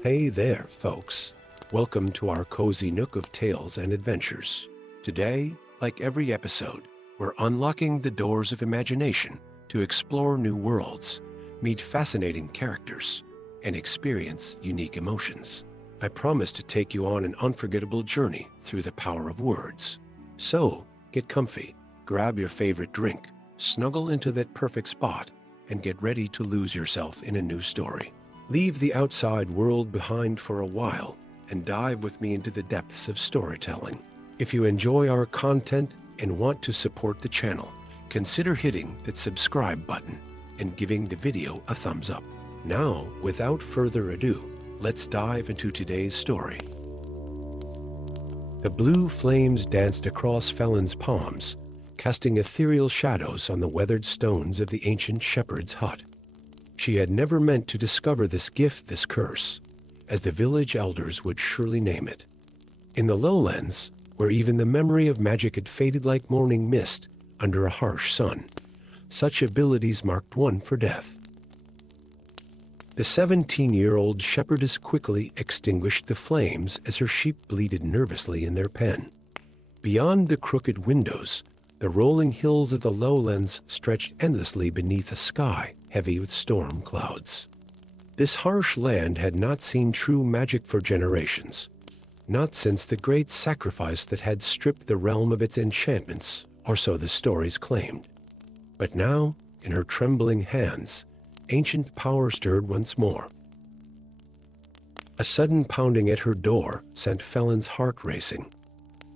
Hey there, folks. Welcome to our cozy nook of tales and adventures. Today, like every episode, we're unlocking the doors of imagination to explore new worlds, meet fascinating characters, and experience unique emotions. I promise to take you on an unforgettable journey through the power of words. So, get comfy, grab your favorite drink, snuggle into that perfect spot, and get ready to lose yourself in a new story. Leave the outside world behind for a while and dive with me into the depths of storytelling. If you enjoy our content and want to support the channel, consider hitting that subscribe button and giving the video a thumbs up. Now, without further ado, let's dive into today's story. The blue flames danced across Felon's palms, casting ethereal shadows on the weathered stones of the ancient shepherd's hut. She had never meant to discover this gift, this curse, as the village elders would surely name it. In the lowlands, where even the memory of magic had faded like morning mist under a harsh sun, such abilities marked one for death. The 17-year-old shepherdess quickly extinguished the flames as her sheep bleated nervously in their pen. Beyond the crooked windows, the rolling hills of the lowlands stretched endlessly beneath a sky heavy with storm clouds. This harsh land had not seen true magic for generations, not since the great sacrifice that had stripped the realm of its enchantments, or so the stories claimed. But now, in her trembling hands, ancient power stirred once more. A sudden pounding at her door sent Felon's heart racing.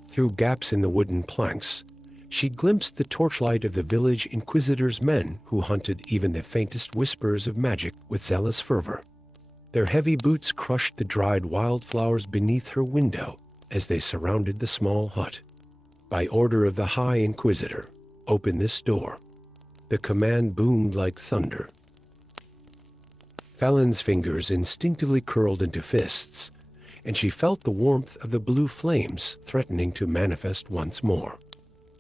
Through gaps in the wooden planks, she glimpsed the torchlight of the village inquisitors' men who hunted even the faintest whispers of magic with zealous fervor. Their heavy boots crushed the dried wildflowers beneath her window as they surrounded the small hut. By order of the High Inquisitor, open this door. The command boomed like thunder. Felon's fingers instinctively curled into fists, and she felt the warmth of the blue flames threatening to manifest once more.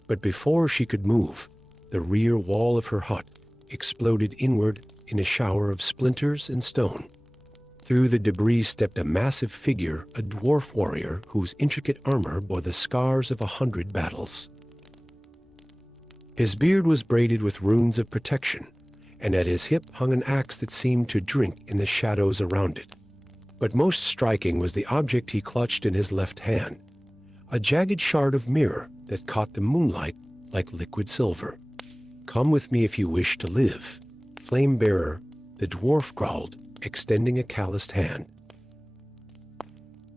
But before she could move, the rear wall of her hut exploded inward in a shower of splinters and stone. Through the debris stepped a massive figure, a dwarf warrior whose intricate armor bore the scars of 100 battles. His beard was braided with runes of protection, and at his hip hung an axe that seemed to drink in the shadows around it. But most striking was the object he clutched in his left hand, a jagged shard of mirror that caught the moonlight like liquid silver. "Come with me if you wish to live, Flame-bearer," the dwarf growled, extending a calloused hand.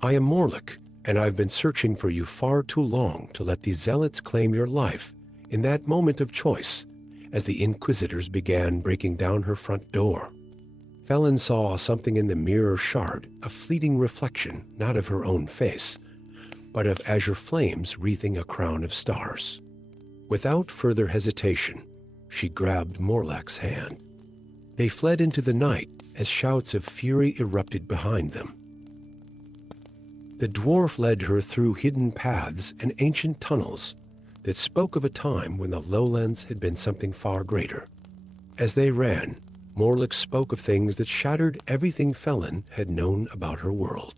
"I am Morlock, and I've been searching for you far too long to let these zealots claim your life." In that moment of choice, as the inquisitors began breaking down her front door, Felon saw something in the mirror shard, a fleeting reflection not of her own face, but of azure flames wreathing a crown of stars. Without further hesitation, she grabbed Morlock's hand. They fled into the night as shouts of fury erupted behind them. The dwarf led her through hidden paths and ancient tunnels that spoke of a time when the lowlands had been something far greater. As they ran, Morlock spoke of things that shattered everything Felon had known about her world.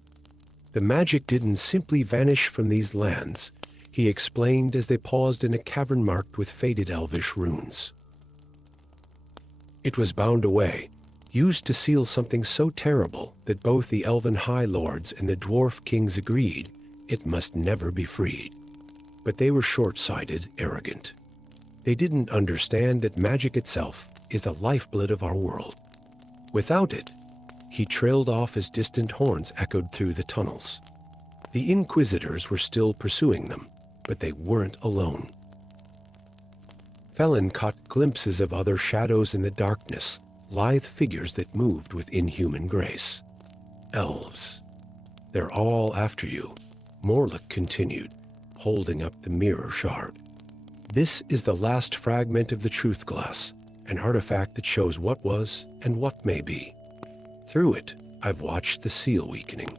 The magic didn't simply vanish from these lands, he explained as they paused in a cavern marked with faded elvish runes. It was bound away, used to seal something so terrible that both the elven high lords and the dwarf kings agreed it must never be freed. But they were short-sighted, arrogant. They didn't understand that magic itself is the lifeblood of our world. Without it, he trailed off as distant horns echoed through the tunnels. The inquisitors were still pursuing them, but they weren't alone. Felon caught glimpses of other shadows in the darkness, lithe figures that moved with inhuman grace. "Elves. They're all after you," Morlock continued, holding up the mirror shard. "This is the last fragment of the truth glass, an artifact that shows what was and what may be. Through it, I've watched the seal weakening.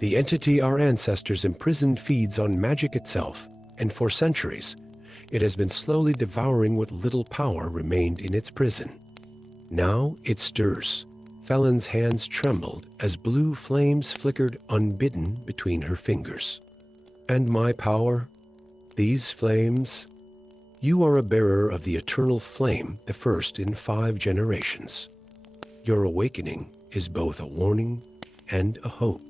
The entity our ancestors imprisoned feeds on magic itself, and for centuries, it has been slowly devouring what little power remained in its prison. Now it stirs, Felon's hands trembled as blue flames flickered unbidden between her fingers. And my power? These flames? You are a bearer of the eternal flame, the first in 5 generations. Your awakening is both a warning and a hope.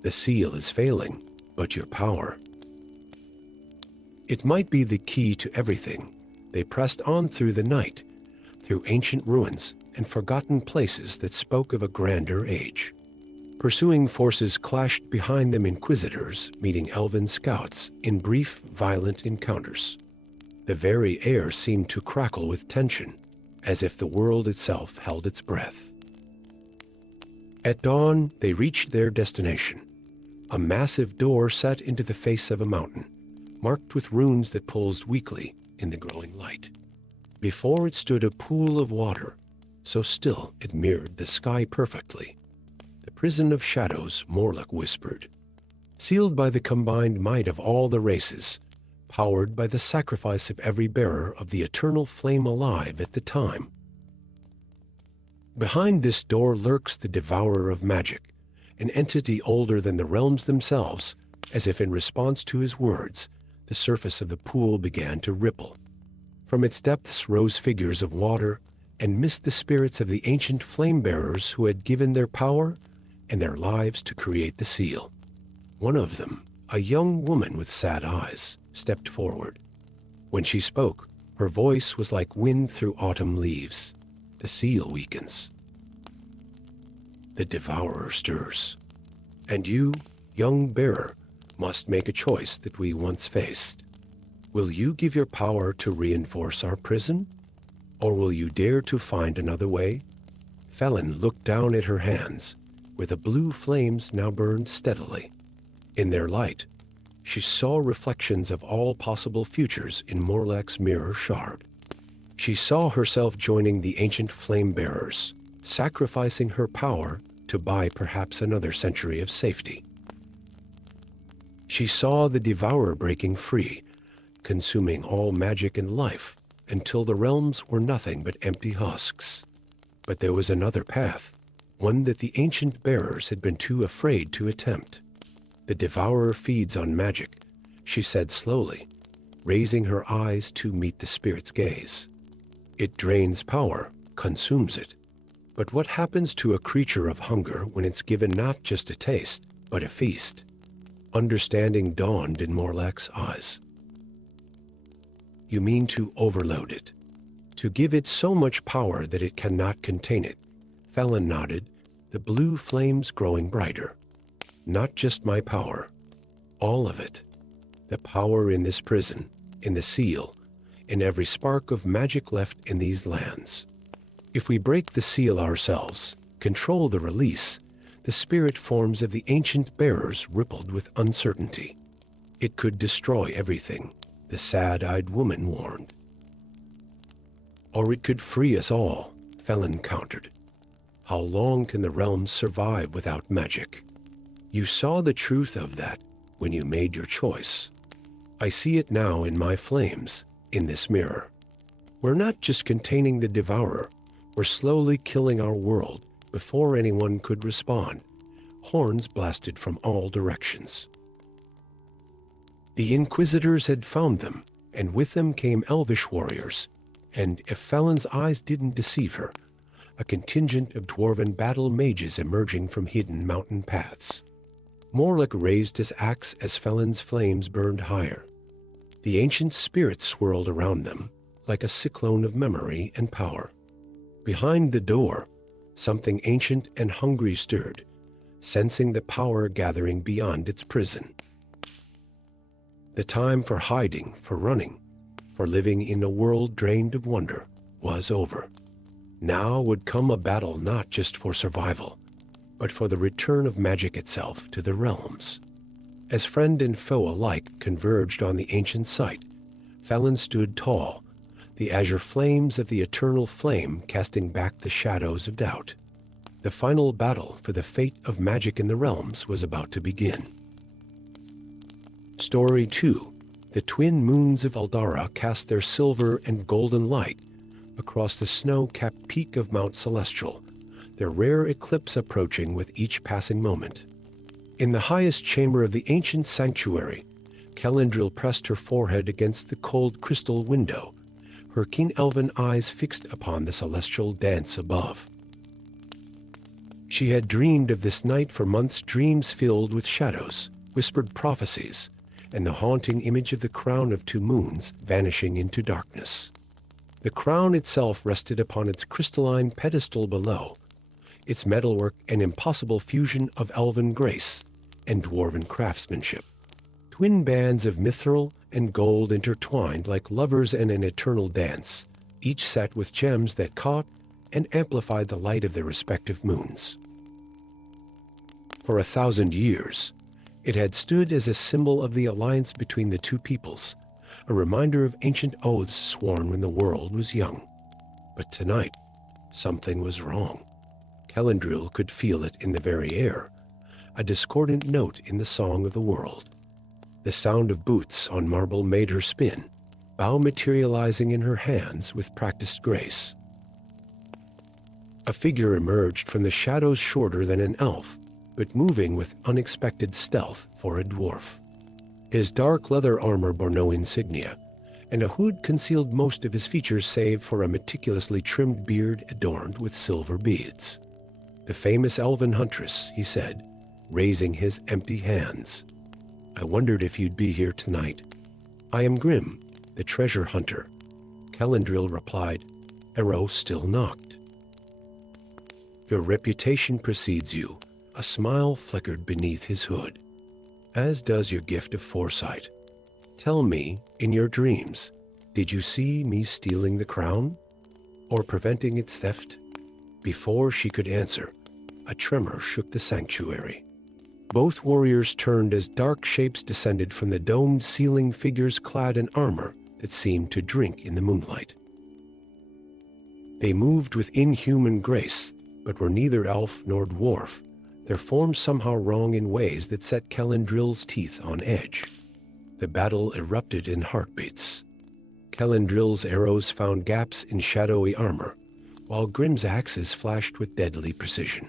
The seal is failing, but your power. It might be the key to everything. They pressed on through the night, through ancient ruins and forgotten places that spoke of a grander age. Pursuing forces clashed behind them, inquisitors meeting elven scouts in brief, violent encounters. The very air seemed to crackle with tension, as if the world itself held its breath. At dawn, they reached their destination. A massive door set into the face of a mountain, marked with runes that pulsed weakly in the growing light. Before it stood a pool of water, so still it mirrored the sky perfectly. The prison of shadows, Morlock whispered. Sealed by the combined might of all the races, powered by the sacrifice of every bearer of the eternal flame alive at the time. Behind this door lurks the devourer of magic, an entity older than the realms themselves. As if in response to his words, the surface of the pool began to ripple. From its depths rose figures of water and mist, the spirits of the ancient flame-bearers who had given their power and their lives to create the seal. One of them, a young woman with sad eyes, stepped forward. When she spoke, her voice was like wind through autumn leaves. The seal weakens. The devourer stirs. And you, young bearer, must make a choice that we once faced. Will you give your power to reinforce our prison? Or will you dare to find another way? Felon looked down at her hands, where the blue flames now burned steadily. In their light, she saw reflections of all possible futures in Morlock's mirror shard. She saw herself joining the ancient flame-bearers, sacrificing her power to buy perhaps another century of safety. She saw the devourer breaking free, consuming all magic and life until the realms were nothing but empty husks. But there was another path, one that the ancient bearers had been too afraid to attempt. The devourer feeds on magic, she said slowly, raising her eyes to meet the spirit's gaze. It drains power, consumes it. But what happens to a creature of hunger when it's given not just a taste, but a feast? Understanding dawned in Morlock's eyes. You mean to overload it, to give it so much power that it cannot contain it. Felon nodded, the blue flames growing brighter. Not just my power, all of it. The power in this prison, in the seal, in every spark of magic left in these lands. If we break the seal ourselves, control the release, the spirit forms of the ancient bearers rippled with uncertainty. It could destroy everything, the sad-eyed woman warned. Or it could free us all, Felon countered. How long can the realms survive without magic? You saw the truth of that when you made your choice. I see it now in my flames, in this mirror. We're not just containing the devourer, we're slowly killing our world before anyone could respond. Horns blasted from all directions. The Inquisitors had found them, and with them came elvish warriors, and if Felon's eyes didn't deceive her, a contingent of dwarven battle mages emerging from hidden mountain paths. Morlock raised his axe as Felon's flames burned higher. The ancient spirits swirled around them, like a cyclone of memory and power. Behind the door, something ancient and hungry stirred, sensing the power gathering beyond its prison. The time for hiding, for running, for living in a world drained of wonder was over. Now would come a battle not just for survival, but for the return of magic itself to the realms. As friend and foe alike converged on the ancient site, Felon stood tall, the azure flames of the eternal flame casting back the shadows of doubt. The final battle for the fate of magic in the realms was about to begin. Story 2. The twin moons of Aldara cast their silver and golden light across the snow-capped peak of Mount Celestial, their rare eclipse approaching with each passing moment. In the highest chamber of the ancient sanctuary, Kelendril pressed her forehead against the cold crystal window, her keen elven eyes fixed upon the celestial dance above. She had dreamed of this night for months, dreams filled with shadows, whispered prophecies, and the haunting image of the crown of two moons vanishing into darkness. The crown itself rested upon its crystalline pedestal below, its metalwork an impossible fusion of elven grace and dwarven craftsmanship. Twin bands of mithril and gold intertwined like lovers in an eternal dance, each set with gems that caught and amplified the light of their respective moons. For 1,000 years, it had stood as a symbol of the alliance between the two peoples, a reminder of ancient oaths sworn when the world was young. But tonight, something was wrong. Kelendril could feel it in the very air, a discordant note in the song of the world. The sound of boots on marble made her spin, bow materializing in her hands with practiced grace. A figure emerged from the shadows, shorter than an elf, but moving with unexpected stealth for a dwarf. His dark leather armor bore no insignia, and a hood concealed most of his features save for a meticulously trimmed beard adorned with silver beads. "The famous elven huntress," he said, raising his empty hands. "I wondered if you'd be here tonight." "I am Grim, the treasure hunter," Kelendril replied. Arrow still knocked. "Your reputation precedes you." A smile flickered beneath his hood. "As does your gift of foresight. Tell me, in your dreams, did you see me stealing the crown? Or preventing its theft?" Before she could answer, a tremor shook the sanctuary. Both warriors turned as dark shapes descended from the domed ceiling, figures clad in armor that seemed to drink in the moonlight. They moved with inhuman grace, but were neither elf nor dwarf, their forms somehow wrong in ways that set Kelendril's teeth on edge. The battle erupted in heartbeats. Kelendril's arrows found gaps in shadowy armor, while Grim's axes flashed with deadly precision.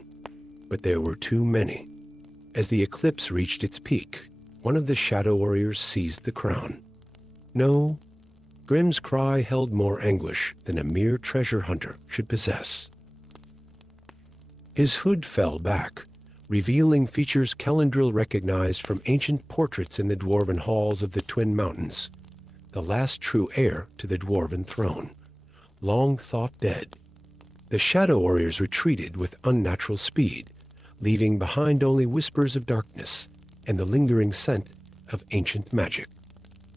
But there were too many. As the eclipse reached its peak, one of the shadow warriors seized the crown. No, Grim's cry held more anguish than a mere treasure hunter should possess. His hood fell back, revealing features Kelendril recognized from ancient portraits in the dwarven halls of the Twin Mountains, the last true heir to the dwarven throne, long thought dead. The shadow warriors retreated with unnatural speed, leaving behind only whispers of darkness and the lingering scent of ancient magic.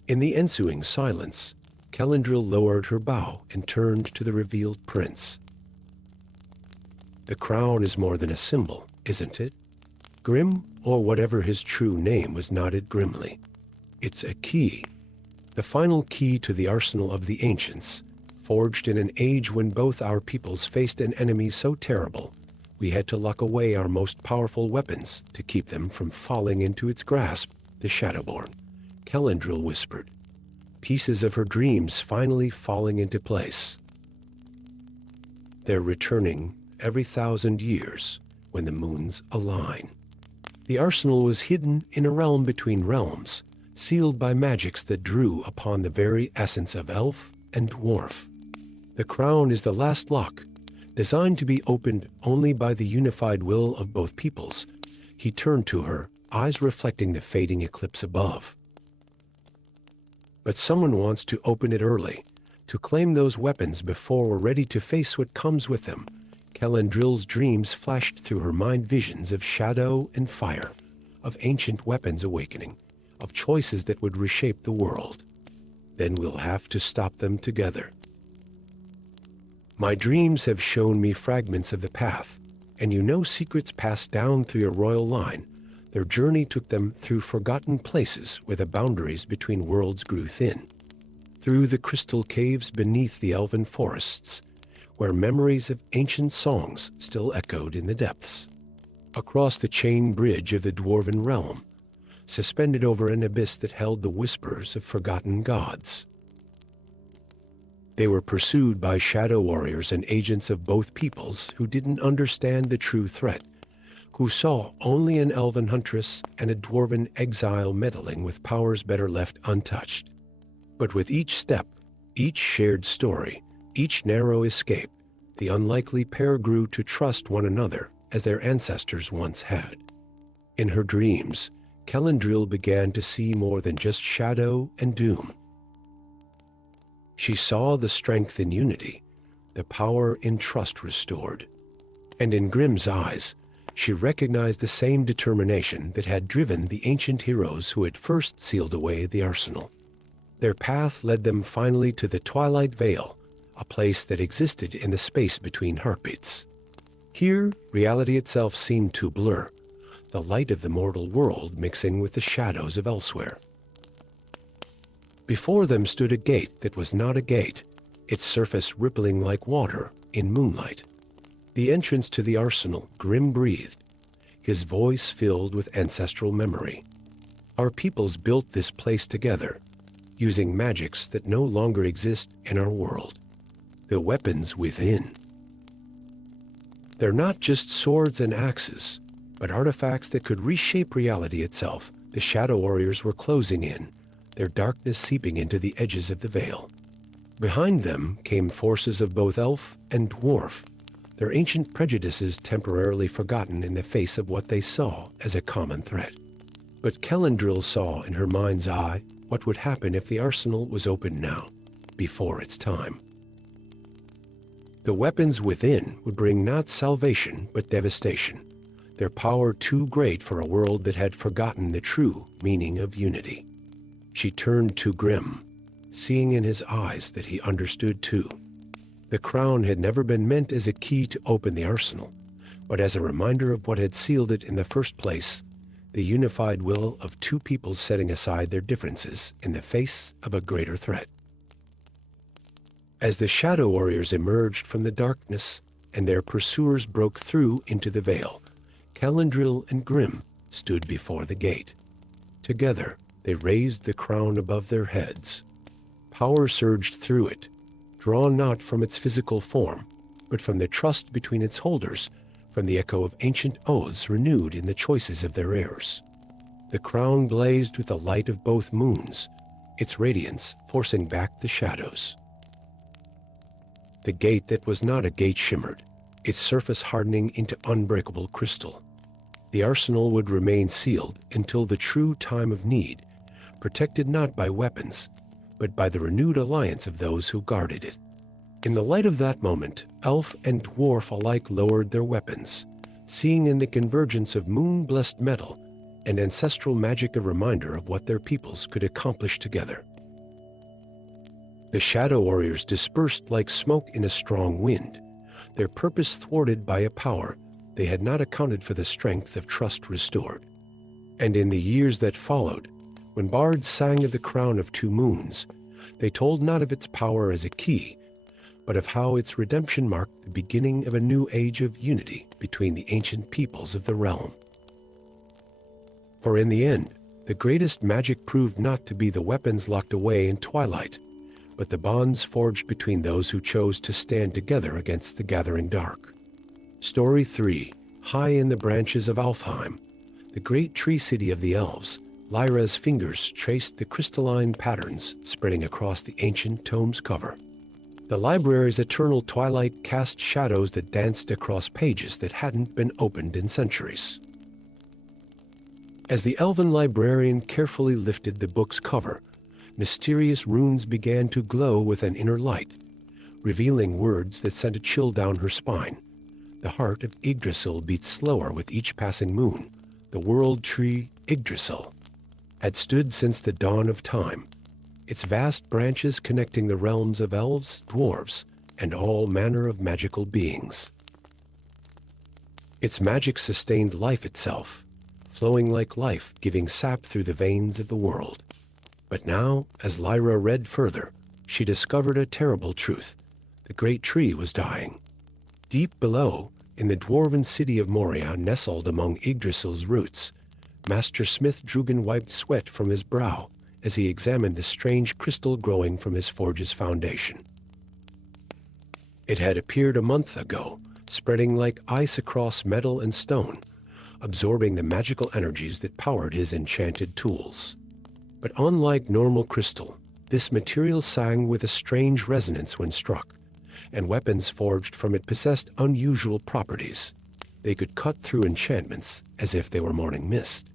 In the ensuing silence, Kelendril lowered her bow and turned to the revealed prince. "The crown is more than a symbol, isn't it?" Grim, or whatever his true name was, nodded grimly. "It's a key, the final key to the arsenal of the ancients, forged in an age when both our peoples faced an enemy so terrible we had to lock away our most powerful weapons to keep them from falling into its grasp." "The Shadowborn," Kelendril whispered, pieces of her dreams finally falling into place. "They're returning every 1,000 years when the moons align." The arsenal was hidden in a realm between realms, sealed by magics that drew upon the very essence of elf and dwarf. The crown is the last lock, designed to be opened only by the unified will of both peoples. He turned to her, eyes reflecting the fading eclipse above. "But someone wants to open it early, to claim those weapons before we're ready to face what comes with them." Kelendril's dreams flashed through her mind, visions of shadow and fire, of ancient weapons awakening, of choices that would reshape the world. "Then we'll have to stop them together. My dreams have shown me fragments of the path, and you know secrets passed down through your royal line. Their journey took them through forgotten places where the boundaries between worlds grew thin, through the crystal caves beneath the elven forests, where memories of ancient songs still echoed in the depths, across the chain bridge of the dwarven realm, suspended over an abyss that held the whispers of forgotten gods. They were pursued by shadow warriors and agents of both peoples who didn't understand the true threat, who saw only an elven huntress and a dwarven exile meddling with powers better left untouched. But with each step, each shared story, each narrow escape, the unlikely pair grew to trust one another as their ancestors once had. In her dreams, Kelendril began to see more than just shadow and doom. She saw the strength in unity, the power in trust restored. And in Grimm's eyes, she recognized the same determination that had driven the ancient heroes who had first sealed away the arsenal. Their path led them finally to the Twilight Vale, a place that existed in the space between heartbeats. Here, reality itself seemed to blur, the light of the mortal world mixing with the shadows of elsewhere. Before them stood a gate that was not a gate, its surface rippling like water in moonlight. The entrance to the arsenal, Grimm breathed, his voice filled with ancestral memory. Our peoples built this place together, using magics that no longer exist in our world. The weapons within. They're not just swords and axes, but artifacts that could reshape reality itself. The Shadow Warriors were closing in, their darkness seeping into the edges of the veil. Behind them came forces of both elf and dwarf, their ancient prejudices temporarily forgotten in the face of what they saw as a common threat. But Kelendril saw in her mind's eye what would happen if the arsenal was opened now, before its time. The weapons within would bring not salvation but devastation, their power too great for a world that had forgotten the true meaning of unity. She turned to Grimm, seeing in his eyes that he understood too. The crown had never been meant as a key to open the arsenal, but as a reminder of what had sealed it in the first place, the unified will of two peoples setting aside their differences in the face of a greater threat. As the Shadow Warriors emerged from the darkness and their pursuers broke through into the veil, Kelendril and Grimm stood before the gate. Together, they raised the crown above their heads. Power surged through it, drawn not from its physical form, but from the trust between its holders, from the echo of ancient oaths renewed in the choices of their heirs. The crown blazed with the light of both moons, its radiance forcing back the shadows. The gate that was not a gate shimmered, its surface hardening into unbreakable crystal. The arsenal would remain sealed until the true time of need, protected not by weapons, but by the renewed alliance of those who guarded it. In the light of that moment, elf and dwarf alike lowered their weapons, seeing in the convergence of moon-blessed metal and ancestral magic a reminder of what their peoples could accomplish together. The Shadow Warriors dispersed like smoke in a strong wind, their purpose thwarted by a power they had not accounted for, the strength of trust restored. And in the years that followed, when bards sang of the crown of two moons, they told not of its power as a key, but of how its redemption marked the beginning of a new age of unity between the ancient peoples of the realm. For in the end, the greatest magic proved not to be the weapons locked away in twilight, but the bonds forged between those who chose to stand together against the gathering dark. Story 3. High in the branches of Alfheim, the great tree city of the Elves, Lyra's fingers traced the crystalline patterns spreading across the ancient tome's cover. The library's eternal twilight cast shadows that danced across pages that hadn't been opened in centuries. As the elven librarian carefully lifted the book's cover, mysterious runes began to glow with an inner light, revealing words that sent a chill down her spine. The heart of Yggdrasil beat slower with each passing moon. The world tree, Yggdrasil, had stood since the dawn of time, its vast branches connecting the realms of elves, dwarves, and all manner of magical beings. Its magic sustained life itself, flowing like life, giving sap through the veins of the world. But now, as Lyra read further, she discovered a terrible truth. The great tree was dying. Deep below, in the dwarven city of Moria, nestled among Yggdrasil's roots, Master Smith Drugan wiped sweat from his brow as he examined the strange crystal growing from his forge's foundation. It had appeared a month ago, spreading like ice across metal and stone, absorbing the magical energies that powered his enchanted tools. But unlike normal crystal, this material sang with a strange resonance when struck, and weapons forged from it possessed unusual properties. They could cut through enchantments as if they were morning mist.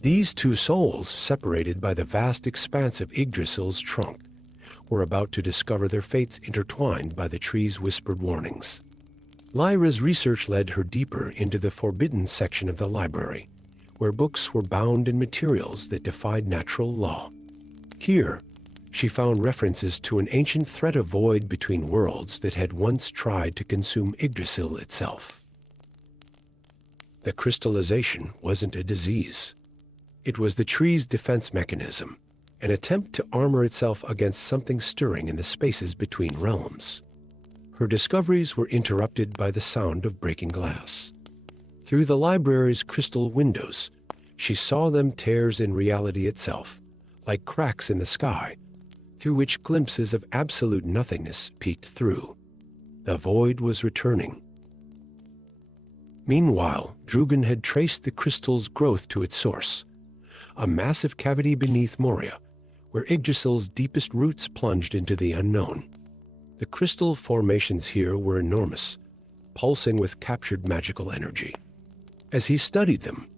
These two souls, separated by the vast expanse of Yggdrasil's trunk, were about to discover their fates intertwined by the tree's whispered warnings. Lyra's research led her deeper into the forbidden section of the library, where books were bound in materials that defied natural law. Here, she found references to an ancient threat of void between worlds that had once tried to consume Yggdrasil itself. The crystallization wasn't a disease. It was the tree's defense mechanism, an attempt to armor itself against something stirring in the spaces between realms. Her discoveries were interrupted by the sound of breaking glass. Through the library's crystal windows, she saw them tears in reality itself, like cracks in the sky, through which glimpses of absolute nothingness peeked through. The void was returning. Meanwhile, Drugan had traced the crystal's growth to its source, a massive cavity beneath Moria, where Yggdrasil's deepest roots plunged into the unknown. The crystal formations here were enormous, pulsing with captured magical energy. As he studied them,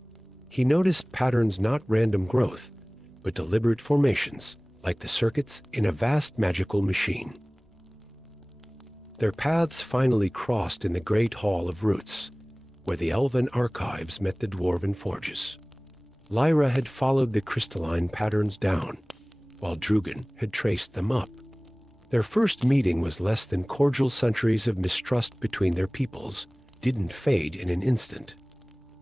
he noticed patterns not random growth, but deliberate formations, like the circuits in a vast magical machine. Their paths finally crossed in the Great Hall of Roots, where the elven archives met the dwarven forges. Lyra had followed the crystalline patterns down, while Drugan had traced them up. Their first meeting was less than cordial. Centuries of mistrust between their peoples didn't fade in an instant.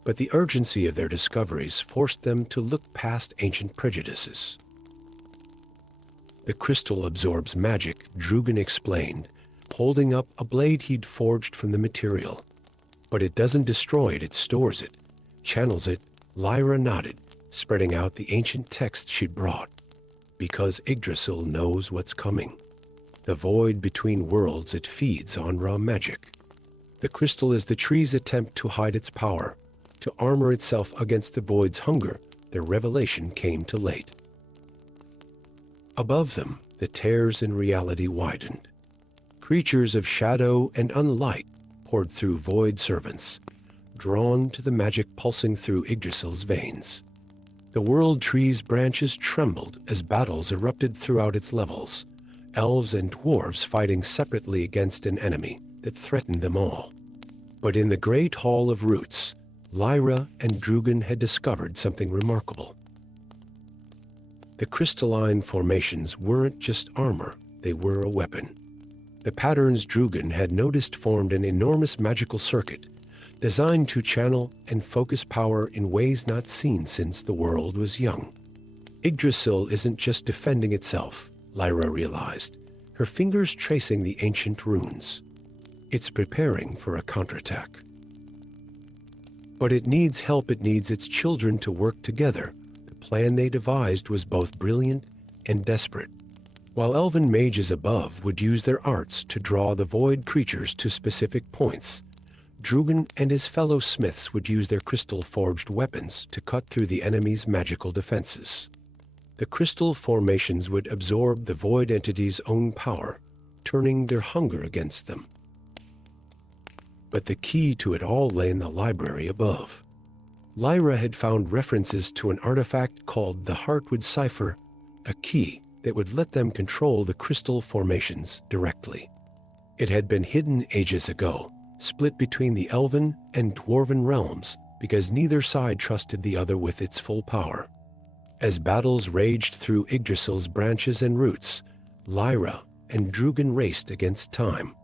But the urgency of their discoveries forced them to look past ancient prejudices. The crystal absorbs magic, Drugan explained, holding up a blade he'd forged from the material. But it doesn't destroy it, it stores it, channels it. Lyra nodded, spreading out the ancient text she'd brought. Because Yggdrasil knows what's coming. The void between worlds, it feeds on raw magic. The crystal is the tree's attempt to hide its power, to armor itself against the void's hunger. Their revelation came too late. Above them, the tears in reality widened. Creatures of shadow and unlight poured through void servants, drawn to the magic pulsing through Yggdrasil's veins. The world tree's branches trembled as battles erupted throughout its levels, elves and dwarves fighting separately against an enemy that threatened them all. But in the Great Hall of Roots, Lyra and Drugan had discovered something remarkable. The crystalline formations weren't just armor, they were a weapon. The patterns Drugan had noticed formed an enormous magical circuit, designed to channel and focus power in ways not seen since the world was young. Yggdrasil isn't just defending itself, Lyra realized, her fingers tracing the ancient runes. It's preparing for a counterattack. But it needs help, it needs its children to work together. The plan they devised was both brilliant and desperate. While elven mages above would use their arts to draw the void creatures to specific points, Drugan and his fellow smiths would use their crystal-forged weapons to cut through the enemy's magical defenses. The crystal formations would absorb the void entity's own power, turning their hunger against them. But the key to it all lay in the library above. Lyra had found references to an artifact called the Heartwood Cipher, a key that would let them control the crystal formations directly. It had been hidden ages ago, split between the elven and dwarven realms because neither side trusted the other with its full power. As battles raged through Yggdrasil's branches and roots, Lyra and Drugan raced against time.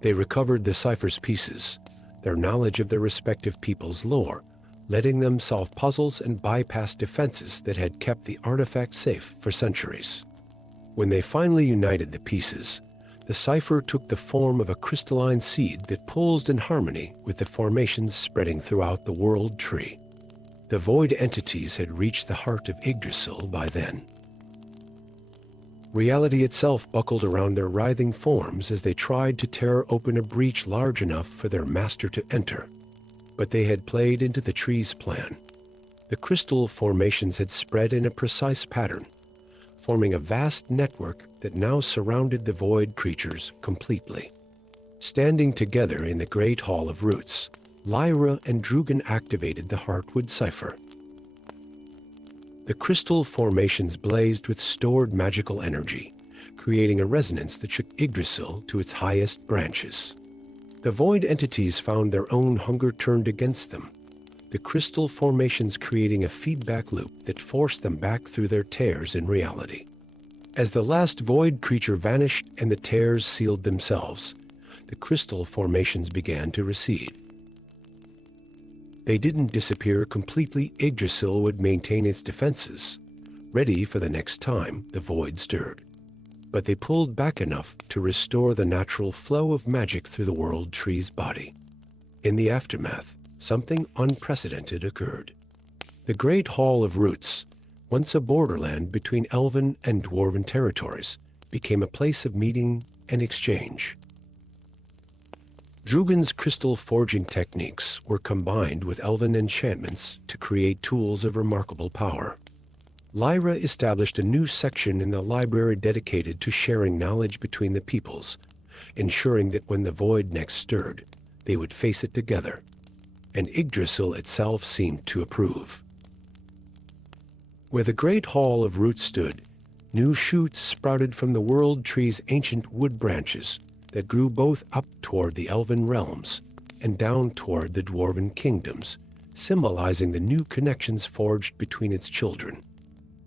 They recovered the cipher's pieces, their knowledge of their respective people's lore, letting them solve puzzles and bypass defenses that had kept the artifact safe for centuries. When they finally united the pieces, the cipher took the form of a crystalline seed that pulsed in harmony with the formations spreading throughout the world tree. The void entities had reached the heart of Yggdrasil by then. Reality itself buckled around their writhing forms as they tried to tear open a breach large enough for their master to enter. But they had played into the tree's plan. The crystal formations had spread in a precise pattern, forming a vast network that now surrounded the void creatures completely. Standing together in the Great Hall of Roots, Lyra and Drugan activated the Heartwood cipher. The crystal formations blazed with stored magical energy, creating a resonance that shook Yggdrasil to its highest branches. The void entities found their own hunger turned against them, the crystal formations creating a feedback loop that forced them back through their tears in reality. As the last void creature vanished and the tears sealed themselves, the crystal formations began to recede. They didn't disappear completely. Yggdrasil would maintain its defenses, ready for the next time the void stirred. But they pulled back enough to restore the natural flow of magic through the world tree's body. In the aftermath, something unprecedented occurred. The Great Hall of Roots, once a borderland between elven and dwarven territories, became a place of meeting and exchange. Drugan's crystal forging techniques were combined with elven enchantments to create tools of remarkable power. Lyra established a new section in the library dedicated to sharing knowledge between the peoples, ensuring that when the void next stirred, they would face it together. And Yggdrasil itself seemed to approve. Where the Great Hall of Roots stood, new shoots sprouted from the world tree's ancient wood branches that grew both up toward the elven realms and down toward the dwarven kingdoms, symbolizing the new connections forged between its children.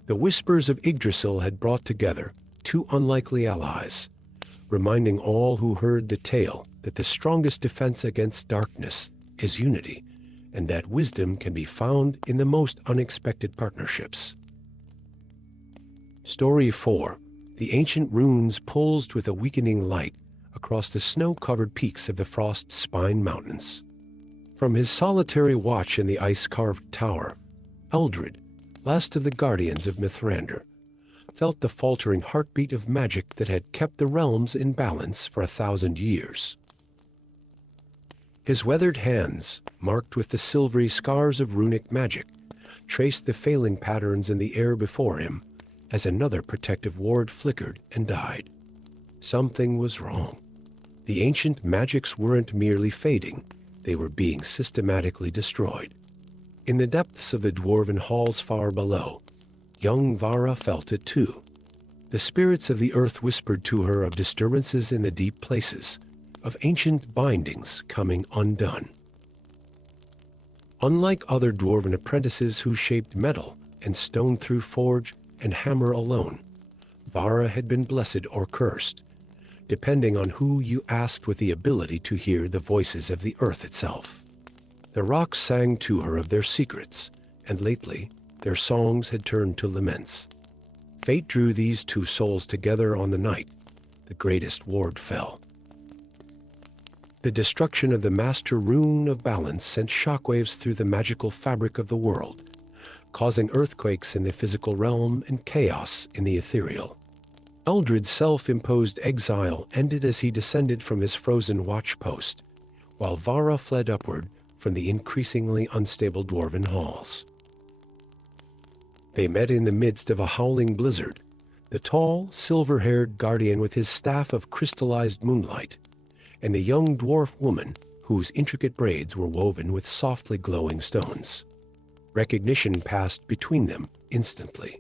The whispers of Yggdrasil had brought together two unlikely allies, reminding all who heard the tale that the strongest defense against darkness is unity, and that wisdom can be found in the most unexpected partnerships. Story 4. The ancient runes pulsed with a weakening light across the snow-covered peaks of the Frost-Spine Mountains. From his solitary watch in the ice-carved tower, Eldred, last of the guardians of Mithrandir, felt the faltering heartbeat of magic that had kept the realms in balance for 1,000 years. His weathered hands, marked with the silvery scars of runic magic, traced the failing patterns in the air before him as another protective ward flickered and died. Something was wrong. The ancient magics weren't merely fading, they were being systematically destroyed. In the depths of the dwarven halls far below, young Vara felt it too. The spirits of the earth whispered to her of disturbances in the deep places, of ancient bindings coming undone. Unlike other dwarven apprentices who shaped metal and stone through forge and hammer alone, Vara had been blessed or cursed, depending on who you asked, with the ability to hear the voices of the earth itself. The rocks sang to her of their secrets, and lately their songs had turned to laments. Fate drew these two souls together on the night the greatest ward fell. The destruction of the master rune of balance sent shockwaves through the magical fabric of the world, causing earthquakes in the physical realm and chaos in the ethereal. Eldred's self-imposed exile ended as he descended from his frozen watchpost, while Vara fled upward from the increasingly unstable dwarven halls. They met in the midst of a howling blizzard, the tall, silver-haired guardian with his staff of crystallized moonlight, and the young dwarf woman whose intricate braids were woven with softly glowing stones. Recognition passed between them instantly.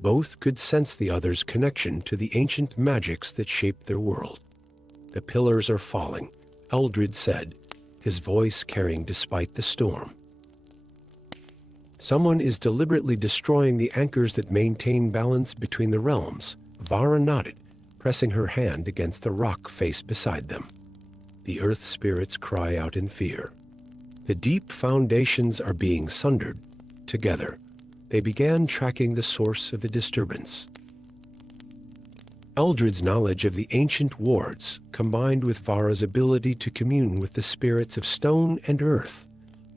Both could sense the other's connection to the ancient magics that shaped their world. "The pillars are falling," Eldred said, his voice carrying despite the storm. "Someone is deliberately destroying the anchors that maintain balance between the realms." Vara nodded, pressing her hand against the rock face beside them. The earth spirits cry out in fear. The deep foundations are being sundered. Together, they began tracking the source of the disturbance. Eldred's knowledge of the ancient wards, combined with Vara's ability to commune with the spirits of stone and earth,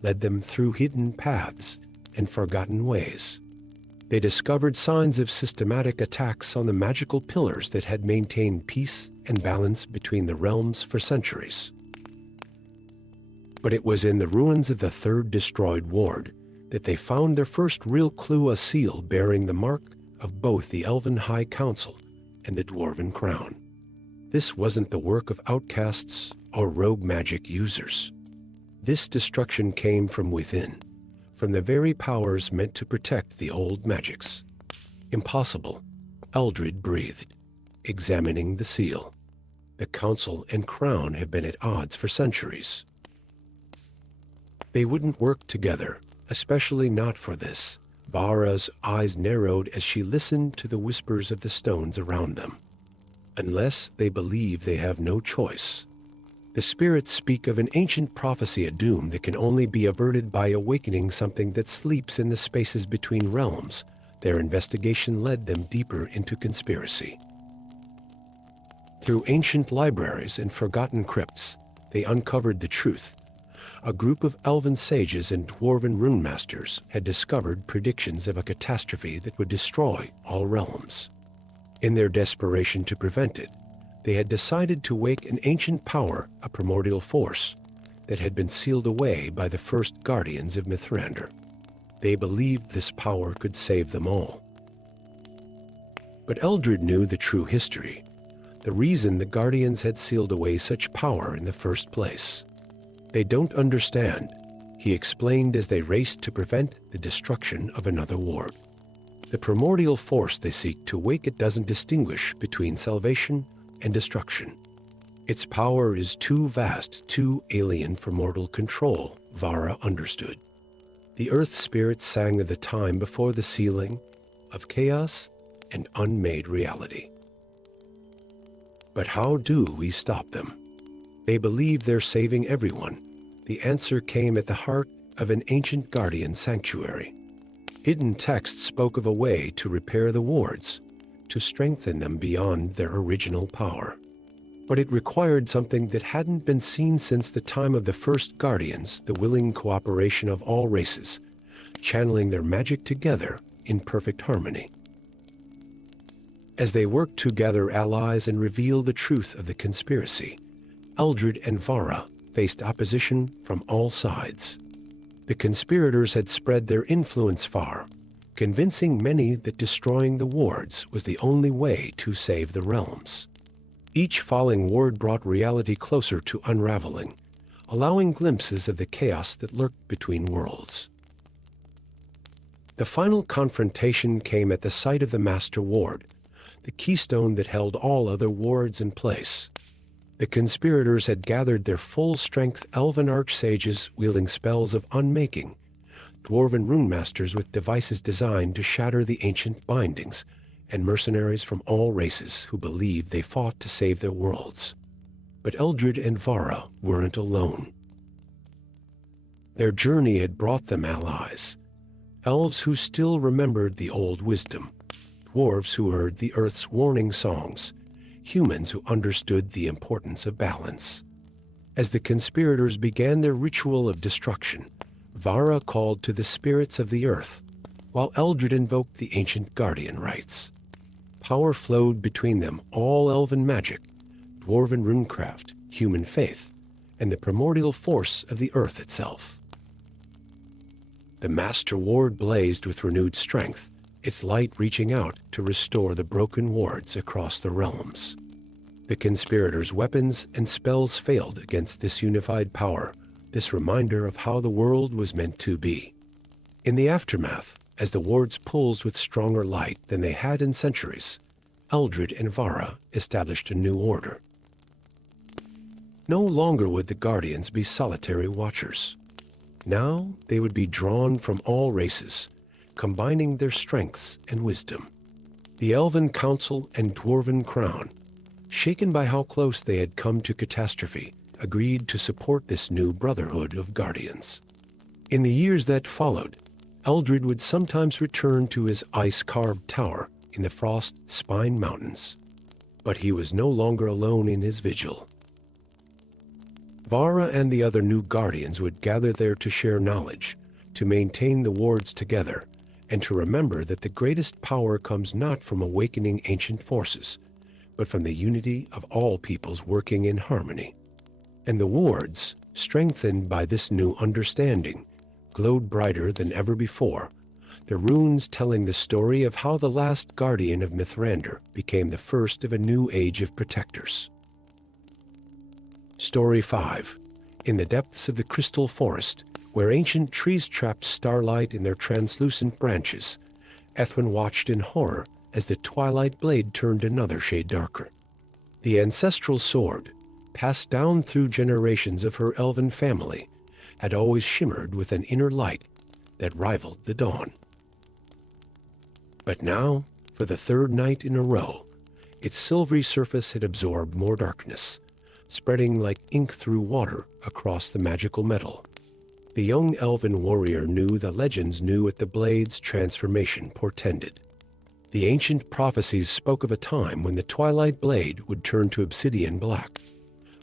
led them through hidden paths and forgotten ways. They discovered signs of systematic attacks on the magical pillars that had maintained peace and balance between the realms for centuries. But it was in the ruins of the third destroyed ward that they found their first real clue, a seal bearing the mark of both the Elven High Council and the Dwarven Crown. This wasn't the work of outcasts or rogue magic users. This destruction came from within, from the very powers meant to protect the old magics. Impossible, Eldred breathed, examining the seal. The Council and Crown have been at odds for centuries. They wouldn't work together, especially not for this. Vara's eyes narrowed as she listened to the whispers of the stones around them. Unless they believe they have no choice. The spirits speak of an ancient prophecy, a doom that can only be averted by awakening something that sleeps in the spaces between realms. Their investigation led them deeper into conspiracy. Through ancient libraries and forgotten crypts, they uncovered the truth. A group of elven sages and dwarven rune masters had discovered predictions of a catastrophe that would destroy all realms. In their desperation to prevent it, they had decided to wake an ancient power, a primordial force, that had been sealed away by the first guardians of Mithrander. They believed this power could save them all. But Eldred knew the true history, the reason the guardians had sealed away such power in the first place. They don't understand, he explained as they raced to prevent the destruction of another ward. The primordial force they seek to wake it doesn't distinguish between salvation and destruction. Its power is too vast, too alien for mortal control, Vara understood. The earth spirits sang of the time before the sealing, of chaos and unmade reality. But how do we stop them? They believe they're saving everyone. The answer came at the heart of an ancient guardian sanctuary. Hidden texts spoke of a way to repair the wards, to strengthen them beyond their original power. But it required something that hadn't been seen since the time of the first guardians, the willing cooperation of all races, channeling their magic together in perfect harmony. As they worked to gather allies and reveal the truth of the conspiracy, Eldred and Vara faced opposition from all sides. The conspirators had spread their influence far, convincing many that destroying the wards was the only way to save the realms. Each falling ward brought reality closer to unraveling, allowing glimpses of the chaos that lurked between worlds. The final confrontation came at the site of the Master Ward, the keystone that held all other wards in place. The conspirators had gathered their full-strength elven archsages wielding spells of unmaking, dwarven rune masters with devices designed to shatter the ancient bindings, and mercenaries from all races who believed they fought to save their worlds. But Eldred and Vara weren't alone. Their journey had brought them allies, elves who still remembered the old wisdom, dwarves who heard the earth's warning songs, humans who understood the importance of balance. As the conspirators began their ritual of destruction, Vara called to the spirits of the earth, while Eldred invoked the ancient guardian rites. Power flowed between them, all elven magic, dwarven runecraft, human faith, and the primordial force of the earth itself. The Master Ward blazed with renewed strength, its light reaching out to restore the broken wards across the realms. The conspirators' weapons and spells failed against this unified power, this reminder of how the world was meant to be. In the aftermath, as the wards pulsed with stronger light than they had in centuries, Eldred and Vara established a new order. No longer would the guardians be solitary watchers. Now they would be drawn from all races, combining their strengths and wisdom. The Elven Council and Dwarven Crown, shaken by how close they had come to catastrophe, agreed to support this new brotherhood of guardians. In the years that followed, Eldred would sometimes return to his ice-carved tower in the Frost-Spine Mountains. But he was no longer alone in his vigil. Vara and the other new guardians would gather there to share knowledge, to maintain the wards together, and to remember that the greatest power comes not from awakening ancient forces, but from the unity of all peoples working in harmony. And the wards, strengthened by this new understanding, glowed brighter than ever before, the runes telling the story of how the last guardian of Mithrander became the first of a new age of protectors. Story 5. In the depths of the crystal forest, where ancient trees trapped starlight in their translucent branches, Ethwen watched in horror as the twilight blade turned another shade darker. The ancestral sword, passed down through generations of her elven family, had always shimmered with an inner light that rivaled the dawn. But now, for the third night in a row, its silvery surface had absorbed more darkness, spreading like ink through water across the magical metal. The young elven warrior knew the legends knew what the blade's transformation portended. The ancient prophecies spoke of a time when the twilight blade would turn to obsidian black,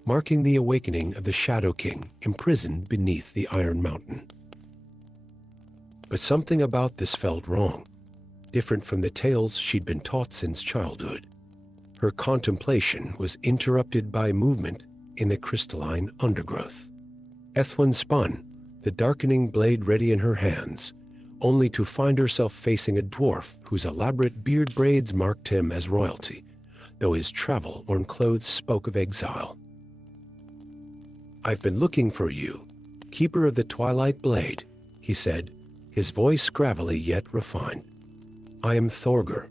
marking the awakening of the Shadow King imprisoned beneath the Iron Mountain. But something about this felt wrong, different from the tales she'd been taught since childhood. Her contemplation was interrupted by movement in the crystalline undergrowth. Ethwen spun, the darkening blade ready in her hands, only to find herself facing a dwarf whose elaborate beard braids marked him as royalty, though his travel-worn clothes spoke of exile. "I've been looking for you, keeper of the Twilight Blade," he said, his voice gravelly yet refined. "I am Thorgr,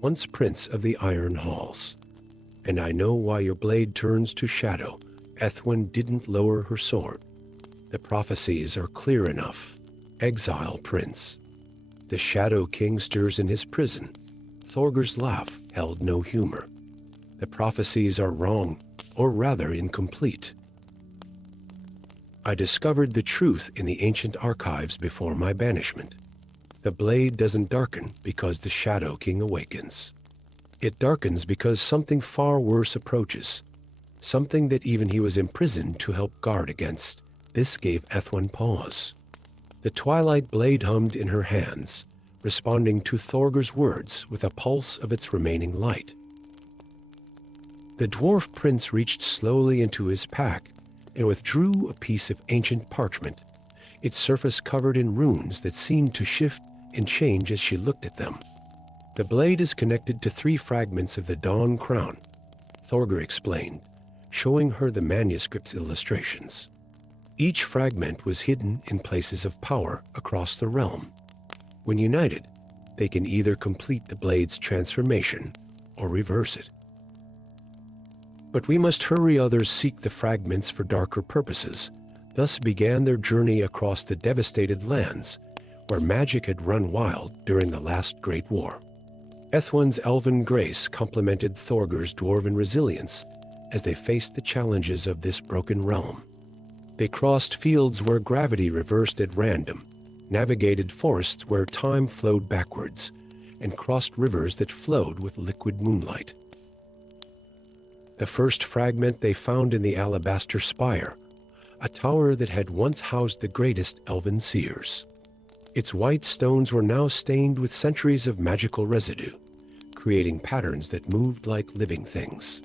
once prince of the Iron Halls, and I know why your blade turns to shadow." Ethwen didn't lower her sword. "The prophecies are clear enough. Exile, prince. The Shadow King stirs in his prison." Thorgr's laugh held no humor. "The prophecies are wrong, or rather incomplete. I discovered the truth in the ancient archives before my banishment. The blade doesn't darken because the Shadow King awakens. It darkens because something far worse approaches, something that even he was imprisoned to help guard against." This gave Ethwen pause. The twilight blade hummed in her hands, responding to Thorgr's words with a pulse of its remaining light. The dwarf prince reached slowly into his pack and withdrew a piece of ancient parchment, its surface covered in runes that seemed to shift and change as she looked at them. "The blade is connected to 3 fragments of the Dawn Crown," Thorgr explained, showing her the manuscript's illustrations. Each fragment was hidden in places of power across the realm. When united, they can either complete the blade's transformation or reverse it. "But we must hurry others seek the fragments for darker purposes." Thus began their journey across the devastated lands, where magic had run wild during the last Great War. Ethwen's elven grace complemented Thorgr's dwarven resilience as they faced the challenges of this broken realm. They crossed fields where gravity reversed at random, navigated forests where time flowed backwards, and crossed rivers that flowed with liquid moonlight. The first fragment they found in the Alabaster Spire, a tower that had once housed the greatest elven seers. Its white stones were now stained with centuries of magical residue, creating patterns that moved like living things.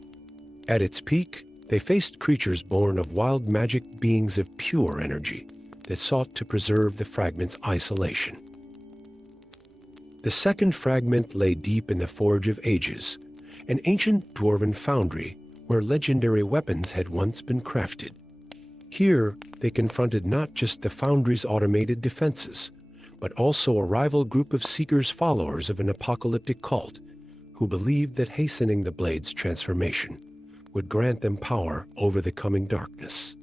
At its peak, they faced creatures born of wild magic, beings of pure energy that sought to preserve the fragment's isolation. The second fragment lay deep in the Forge of Ages, an ancient dwarven foundry where legendary weapons had once been crafted. Here, they confronted not just the foundry's automated defenses, but also a rival group of seekers, followers of an apocalyptic cult, who believed that hastening the blade's transformation would grant them power over the coming darkness.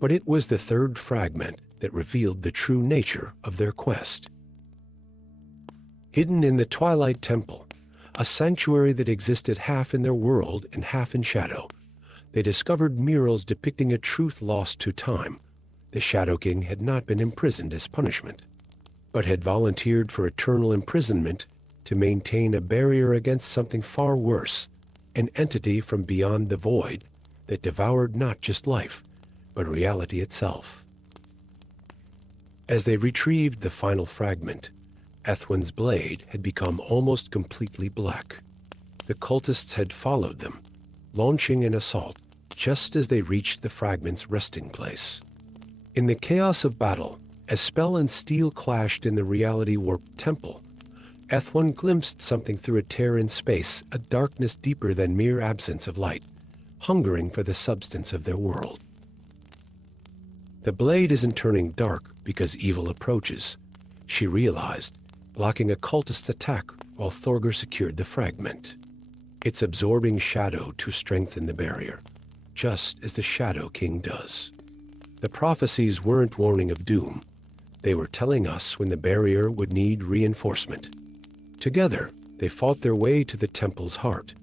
But it was the third fragment that revealed the true nature of their quest. Hidden in the Twilight Temple, a sanctuary that existed half in their world and half in shadow, they discovered murals depicting a truth lost to time. The Shadow King had not been imprisoned as punishment, but had volunteered for eternal imprisonment to maintain a barrier against something far worse, an entity from beyond the void that devoured not just life, but reality itself. As they retrieved the final fragment, Ethwen's blade had become almost completely black. The cultists had followed them, launching an assault just as they reached the fragment's resting place. In the chaos of battle, as spell and steel clashed in the reality-warped temple, Ethwen glimpsed something through a tear in space, a darkness deeper than mere absence of light, hungering for the substance of their world. The blade isn't turning dark because evil approaches, she realized, blocking a cultist's attack while Thorgr secured the fragment. It's absorbing shadow to strengthen the barrier, just as the Shadow King does. The prophecies weren't warning of doom. They were telling us when the barrier would need reinforcement. Together, they fought their way to the temple's heart,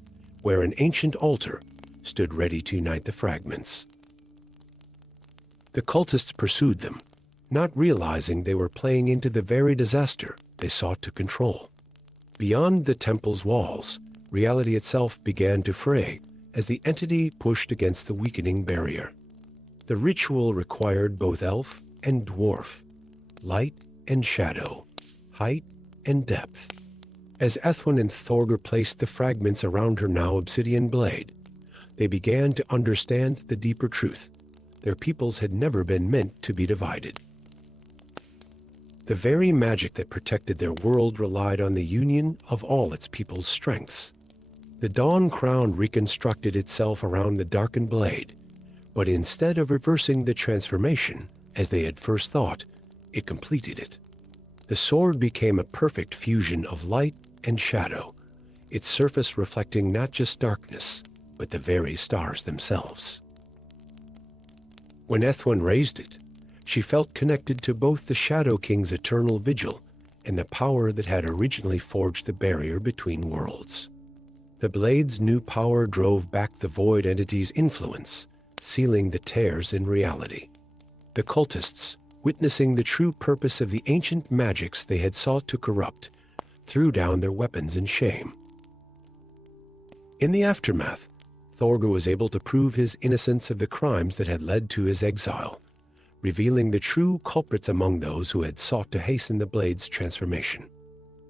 where an ancient altar stood ready to unite the fragments. The cultists pursued them, not realizing they were playing into the very disaster they sought to control. Beyond the temple's walls, reality itself began to fray as the entity pushed against the weakening barrier. The ritual required both elf and dwarf, light and shadow, height and depth. As Ethwen and Thorgr placed the fragments around her now obsidian blade, they began to understand the deeper truth. Their peoples had never been meant to be divided. The very magic that protected their world relied on the union of all its people's strengths. The Dawn Crown reconstructed itself around the darkened blade, but instead of reversing the transformation, as they had first thought, it completed it. The sword became a perfect fusion of light and shadow, its surface reflecting not just darkness, but the very stars themselves. When Ethwen raised it, she felt connected to both the Shadow King's eternal vigil and the power that had originally forged the barrier between worlds. The blade's new power drove back the void entity's influence, sealing the tears in reality. The cultists, witnessing the true purpose of the ancient magics they had sought to corrupt, threw down their weapons in shame. In the aftermath, Thorgr was able to prove his innocence of the crimes that had led to his exile, revealing the true culprits among those who had sought to hasten the blade's transformation.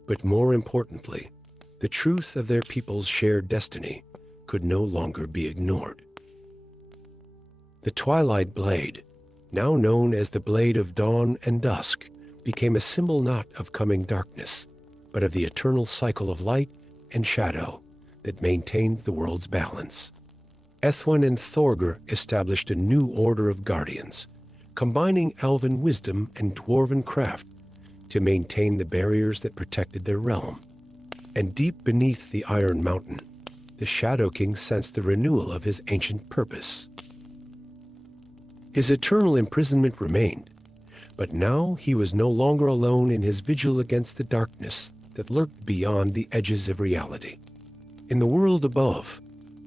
But more importantly, the truth of their people's shared destiny could no longer be ignored. The Twilight Blade, now known as the Blade of Dawn and Dusk, became a symbol not of coming darkness, but of the eternal cycle of light and shadow that maintained the world's balance. Ethwen and Thorgr established a new order of guardians, combining elven wisdom and dwarven craft to maintain the barriers that protected their realm. And deep beneath the Iron Mountain, the Shadow King sensed the renewal of his ancient purpose. His eternal imprisonment remained, but now he was no longer alone in his vigil against the darkness that lurked beyond the edges of reality. In the world above,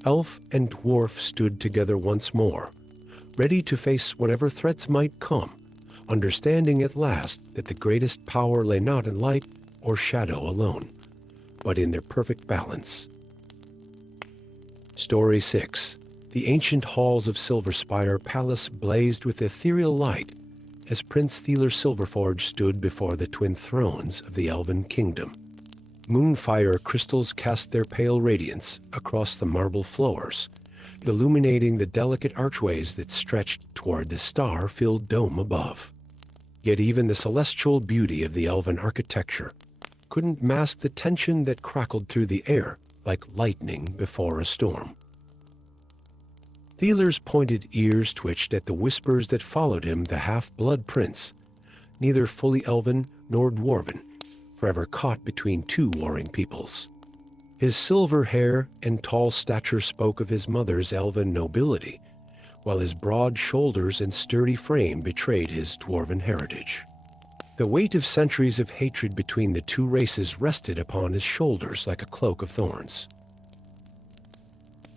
elf and dwarf stood together once more, ready to face whatever threats might come, understanding at last that the greatest power lay not in light or shadow alone, but in their perfect balance. Story 6. The ancient halls of Silverspire Palace blazed with ethereal light as Prince Thelor Silverforge stood before the twin thrones of the Elven Kingdom. Moonfire crystals cast their pale radiance across the marble floors, illuminating the delicate archways that stretched toward the star-filled dome above. Yet even the celestial beauty of the elven architecture couldn't mask the tension that crackled through the air like lightning before a storm. Thelor's pointed ears twitched at the whispers that followed him, the half-blood prince, neither fully elven nor dwarven, forever caught between two warring peoples. His silver hair and tall stature spoke of his mother's elven nobility, while his broad shoulders and sturdy frame betrayed his dwarven heritage. The weight of centuries of hatred between the two races rested upon his shoulders like a cloak of thorns.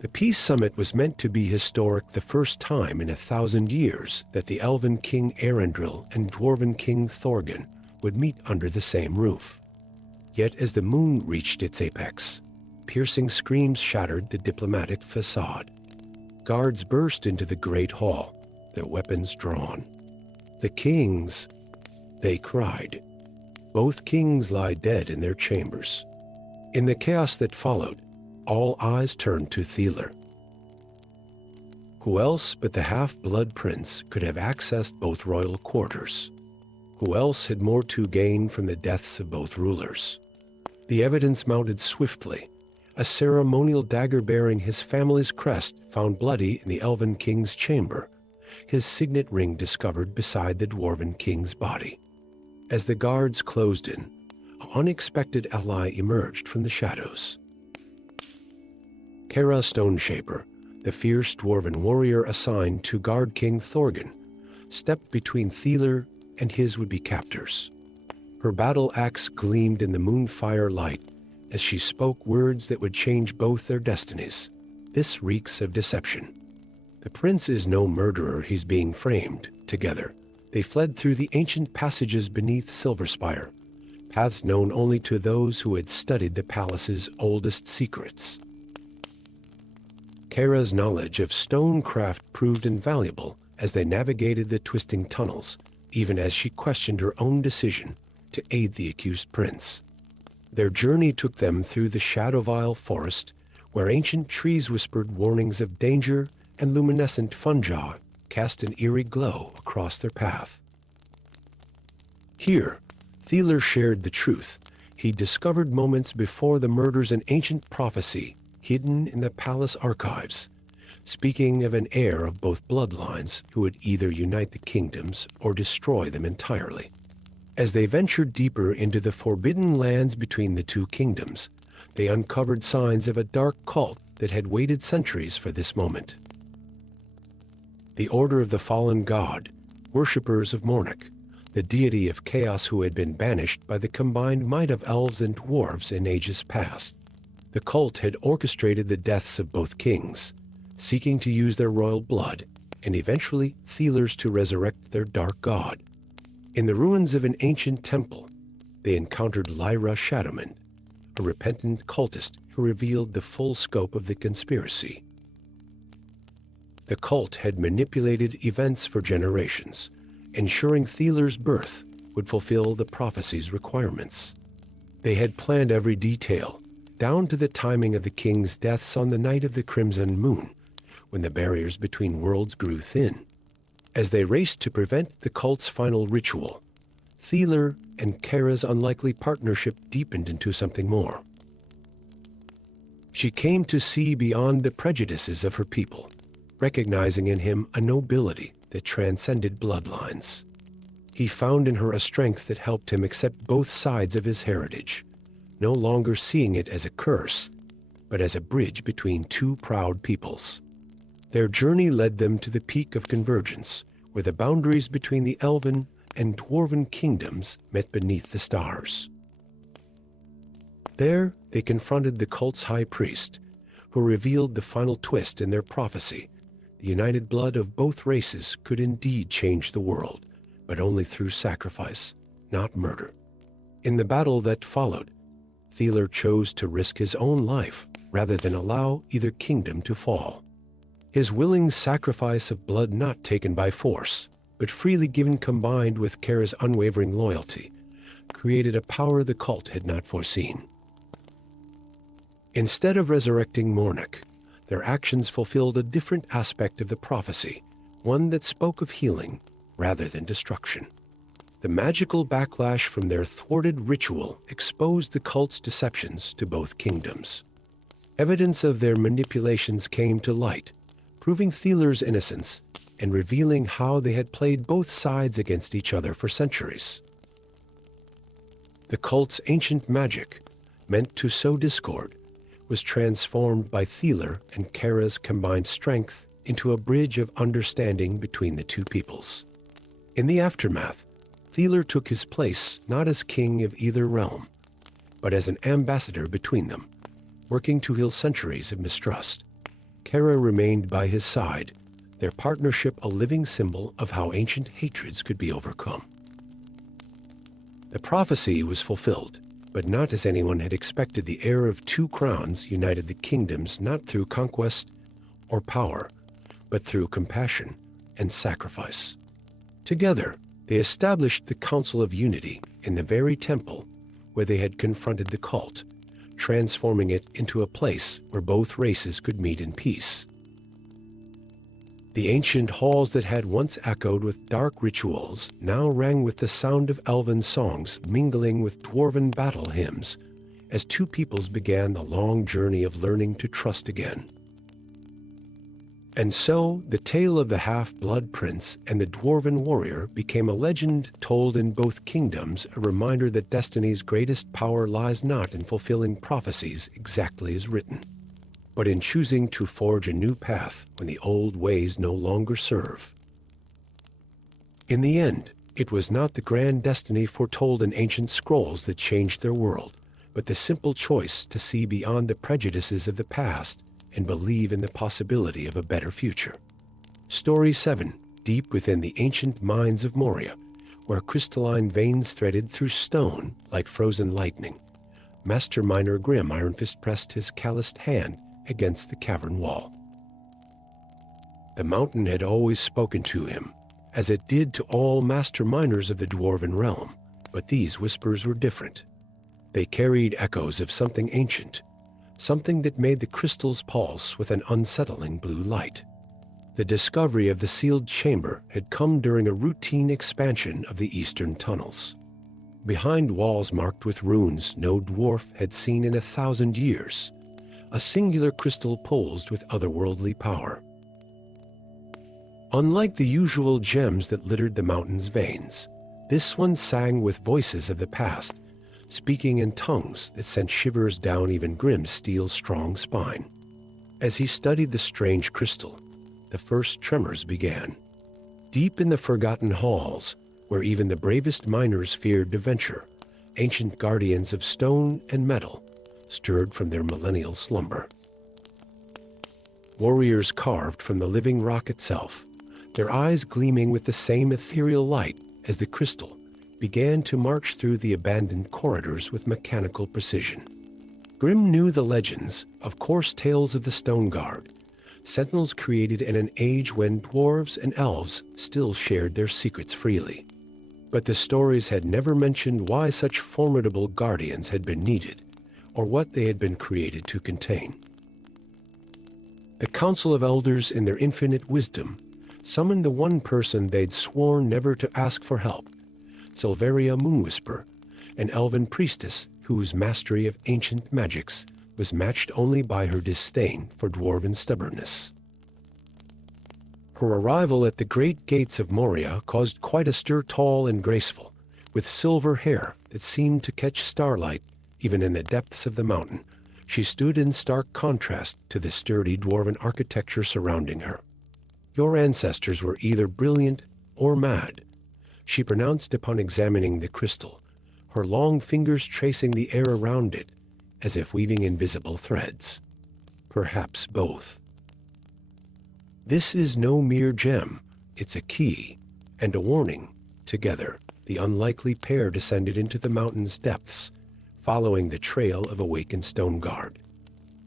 The Peace Summit was meant to be historic, the first time in 1,000 years that the Elven King Arendril and Dwarven King Thorgan would meet under the same roof. Yet as the moon reached its apex, piercing screams shattered the diplomatic facade. Guards burst into the great hall, their weapons drawn. The kings, they cried. both kings lie dead in their chambers. In the chaos that followed, all eyes turned to Thaler. Who else but the half-blood prince could have accessed both royal quarters? Who else had more to gain from the deaths of both rulers? The evidence mounted swiftly. A ceremonial dagger bearing his family's crest found bloody in the elven king's chamber, his signet ring discovered beside the dwarven king's body. As the guards closed in, an unexpected ally emerged from the shadows. Kara Stoneshaper, the fierce dwarven warrior assigned to guard King Thorgan, stepped between Thaler and his would-be captors. Her battle axe gleamed in the moonfire light as she spoke words that would change both their destinies. This reeks of deception. The prince is no murderer, he's being framed. Together, they fled through the ancient passages beneath Silverspire, paths known only to those who had studied the palace's oldest secrets. Kara's knowledge of stonecraft proved invaluable as they navigated the twisting tunnels, even as she questioned her own decision to aid the accused prince. Their journey took them through the Shadowvile forest, where ancient trees whispered warnings of danger and luminescent fungi cast an eerie glow across their path. Here, Thaler shared the truth. He discovered moments before the murders an ancient prophecy hidden in the palace archives, speaking of an heir of both bloodlines who would either unite the kingdoms or destroy them entirely. As they ventured deeper into the forbidden lands between the two kingdoms, they uncovered signs of a dark cult that had waited centuries for this moment. The Order of the Fallen God, worshippers of Mornak, the deity of chaos who had been banished by the combined might of elves and dwarves in ages past. The cult had orchestrated the deaths of both kings, seeking to use their royal blood, and eventually Thaler's to resurrect their dark god. In the ruins of an ancient temple, they encountered Lyra Shadowman, a repentant cultist who revealed the full scope of the conspiracy. The cult had manipulated events for generations, ensuring Thaler's birth would fulfill the prophecy's requirements. They had planned every detail, down to the timing of the king's deaths on the night of the Crimson Moon, when the barriers between worlds grew thin. As they raced to prevent the cult's final ritual, Thaler and Kara's unlikely partnership deepened into something more. She came to see beyond the prejudices of her people, recognizing in him a nobility that transcended bloodlines. He found in her a strength that helped him accept both sides of his heritage, no longer seeing it as a curse, but as a bridge between two proud peoples. Their journey led them to the peak of convergence, where the boundaries between the elven and dwarven kingdoms met beneath the stars. There, they confronted the cult's high priest, who revealed the final twist in their prophecy. The united blood of both races could indeed change the world, but only through sacrifice, not murder. In the battle that followed, Thaler chose to risk his own life rather than allow either kingdom to fall. His willing sacrifice of blood not taken by force, but freely given combined with Kara's unwavering loyalty, created a power the cult had not foreseen. Instead of resurrecting Mornak, their actions fulfilled a different aspect of the prophecy, one that spoke of healing rather than destruction. The magical backlash from their thwarted ritual exposed the cult's deceptions to both kingdoms. Evidence of their manipulations came to light, proving Thaler's innocence and revealing how they had played both sides against each other for centuries. The cult's ancient magic, meant to sow discord, was transformed by Thaler and Kara's combined strength into a bridge of understanding between the two peoples. In the aftermath, Thaler took his place not as king of either realm, but as an ambassador between them, working to heal centuries of mistrust. Kara remained by his side, their partnership a living symbol of how ancient hatreds could be overcome. The prophecy was fulfilled, but not as anyone had expected. The heir of two crowns united the kingdoms not through conquest or power, but through compassion and sacrifice. Together, they established the Council of Unity in the very temple where they had confronted the cult, transforming it into a place where both races could meet in peace. The ancient halls that had once echoed with dark rituals now rang with the sound of elven songs mingling with dwarven battle hymns as two peoples began the long journey of learning to trust again. And so, the tale of the half-blood prince and the dwarven warrior became a legend told in both kingdoms, a reminder that destiny's greatest power lies not in fulfilling prophecies exactly as written, but in choosing to forge a new path when the old ways no longer serve. In the end, it was not the grand destiny foretold in ancient scrolls that changed their world, but the simple choice to see beyond the prejudices of the past and believe in the possibility of a better future. Story 7, deep within the ancient mines of Moria, where crystalline veins threaded through stone like frozen lightning, Master Miner Grim Ironfist pressed his calloused hand against the cavern wall. The mountain had always spoken to him, as it did to all master miners of the dwarven realm, but these whispers were different. They carried echoes of something ancient, something that made the crystals pulse with an unsettling blue light. The discovery of the sealed chamber had come during a routine expansion of the eastern tunnels. Behind walls marked with runes no dwarf had seen in 1,000 years, a singular crystal pulsed with otherworldly power. Unlike the usual gems that littered the mountain's veins, this one sang with voices of the past, speaking in tongues that sent shivers down even Grim's steel-strong spine. As he studied the strange crystal, the first tremors began. Deep in the forgotten halls, where even the bravest miners feared to venture, ancient guardians of stone and metal stirred from their millennial slumber. Warriors carved from the living rock itself, their eyes gleaming with the same ethereal light as the crystal, began to march through the abandoned corridors with mechanical precision. Grim knew the legends, of course tales of the Stone Guard, sentinels created in an age when dwarves and elves still shared their secrets freely. But the stories had never mentioned why such formidable guardians had been needed, or what they had been created to contain. The Council of Elders, in their infinite wisdom, summoned the one person they'd sworn never to ask for help, Silveria Moonwhisper, an elven priestess whose mastery of ancient magics was matched only by her disdain for dwarven stubbornness. Her arrival at the great gates of Moria caused quite a stir, tall and graceful, with silver hair that seemed to catch starlight even in the depths of the mountain. She stood in stark contrast to the sturdy dwarven architecture surrounding her. "Your ancestors were either brilliant or mad," she pronounced upon examining the crystal, her long fingers tracing the air around it, as if weaving invisible threads. "Perhaps both. This is no mere gem, it's a key and a warning." Together, the unlikely pair descended into the mountain's depths, following the trail of awakened Stone Guard.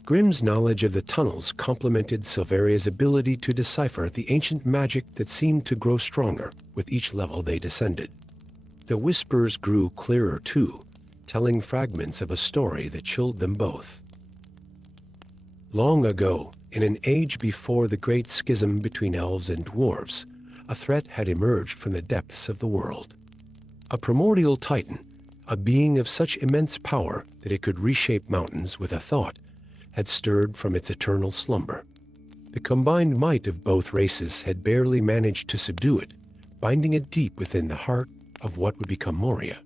Grim's knowledge of the tunnels complemented Silveria's ability to decipher the ancient magic that seemed to grow stronger with each level they descended. The whispers grew clearer too, telling fragments of a story that chilled them both. Long ago, in an age before the great schism between elves and dwarves, a threat had emerged from the depths of the world. A primordial titan, a being of such immense power that it could reshape mountains with a thought, had stirred from its eternal slumber. The combined might of both races had barely managed to subdue it, binding it deep within the heart of what would become Moria.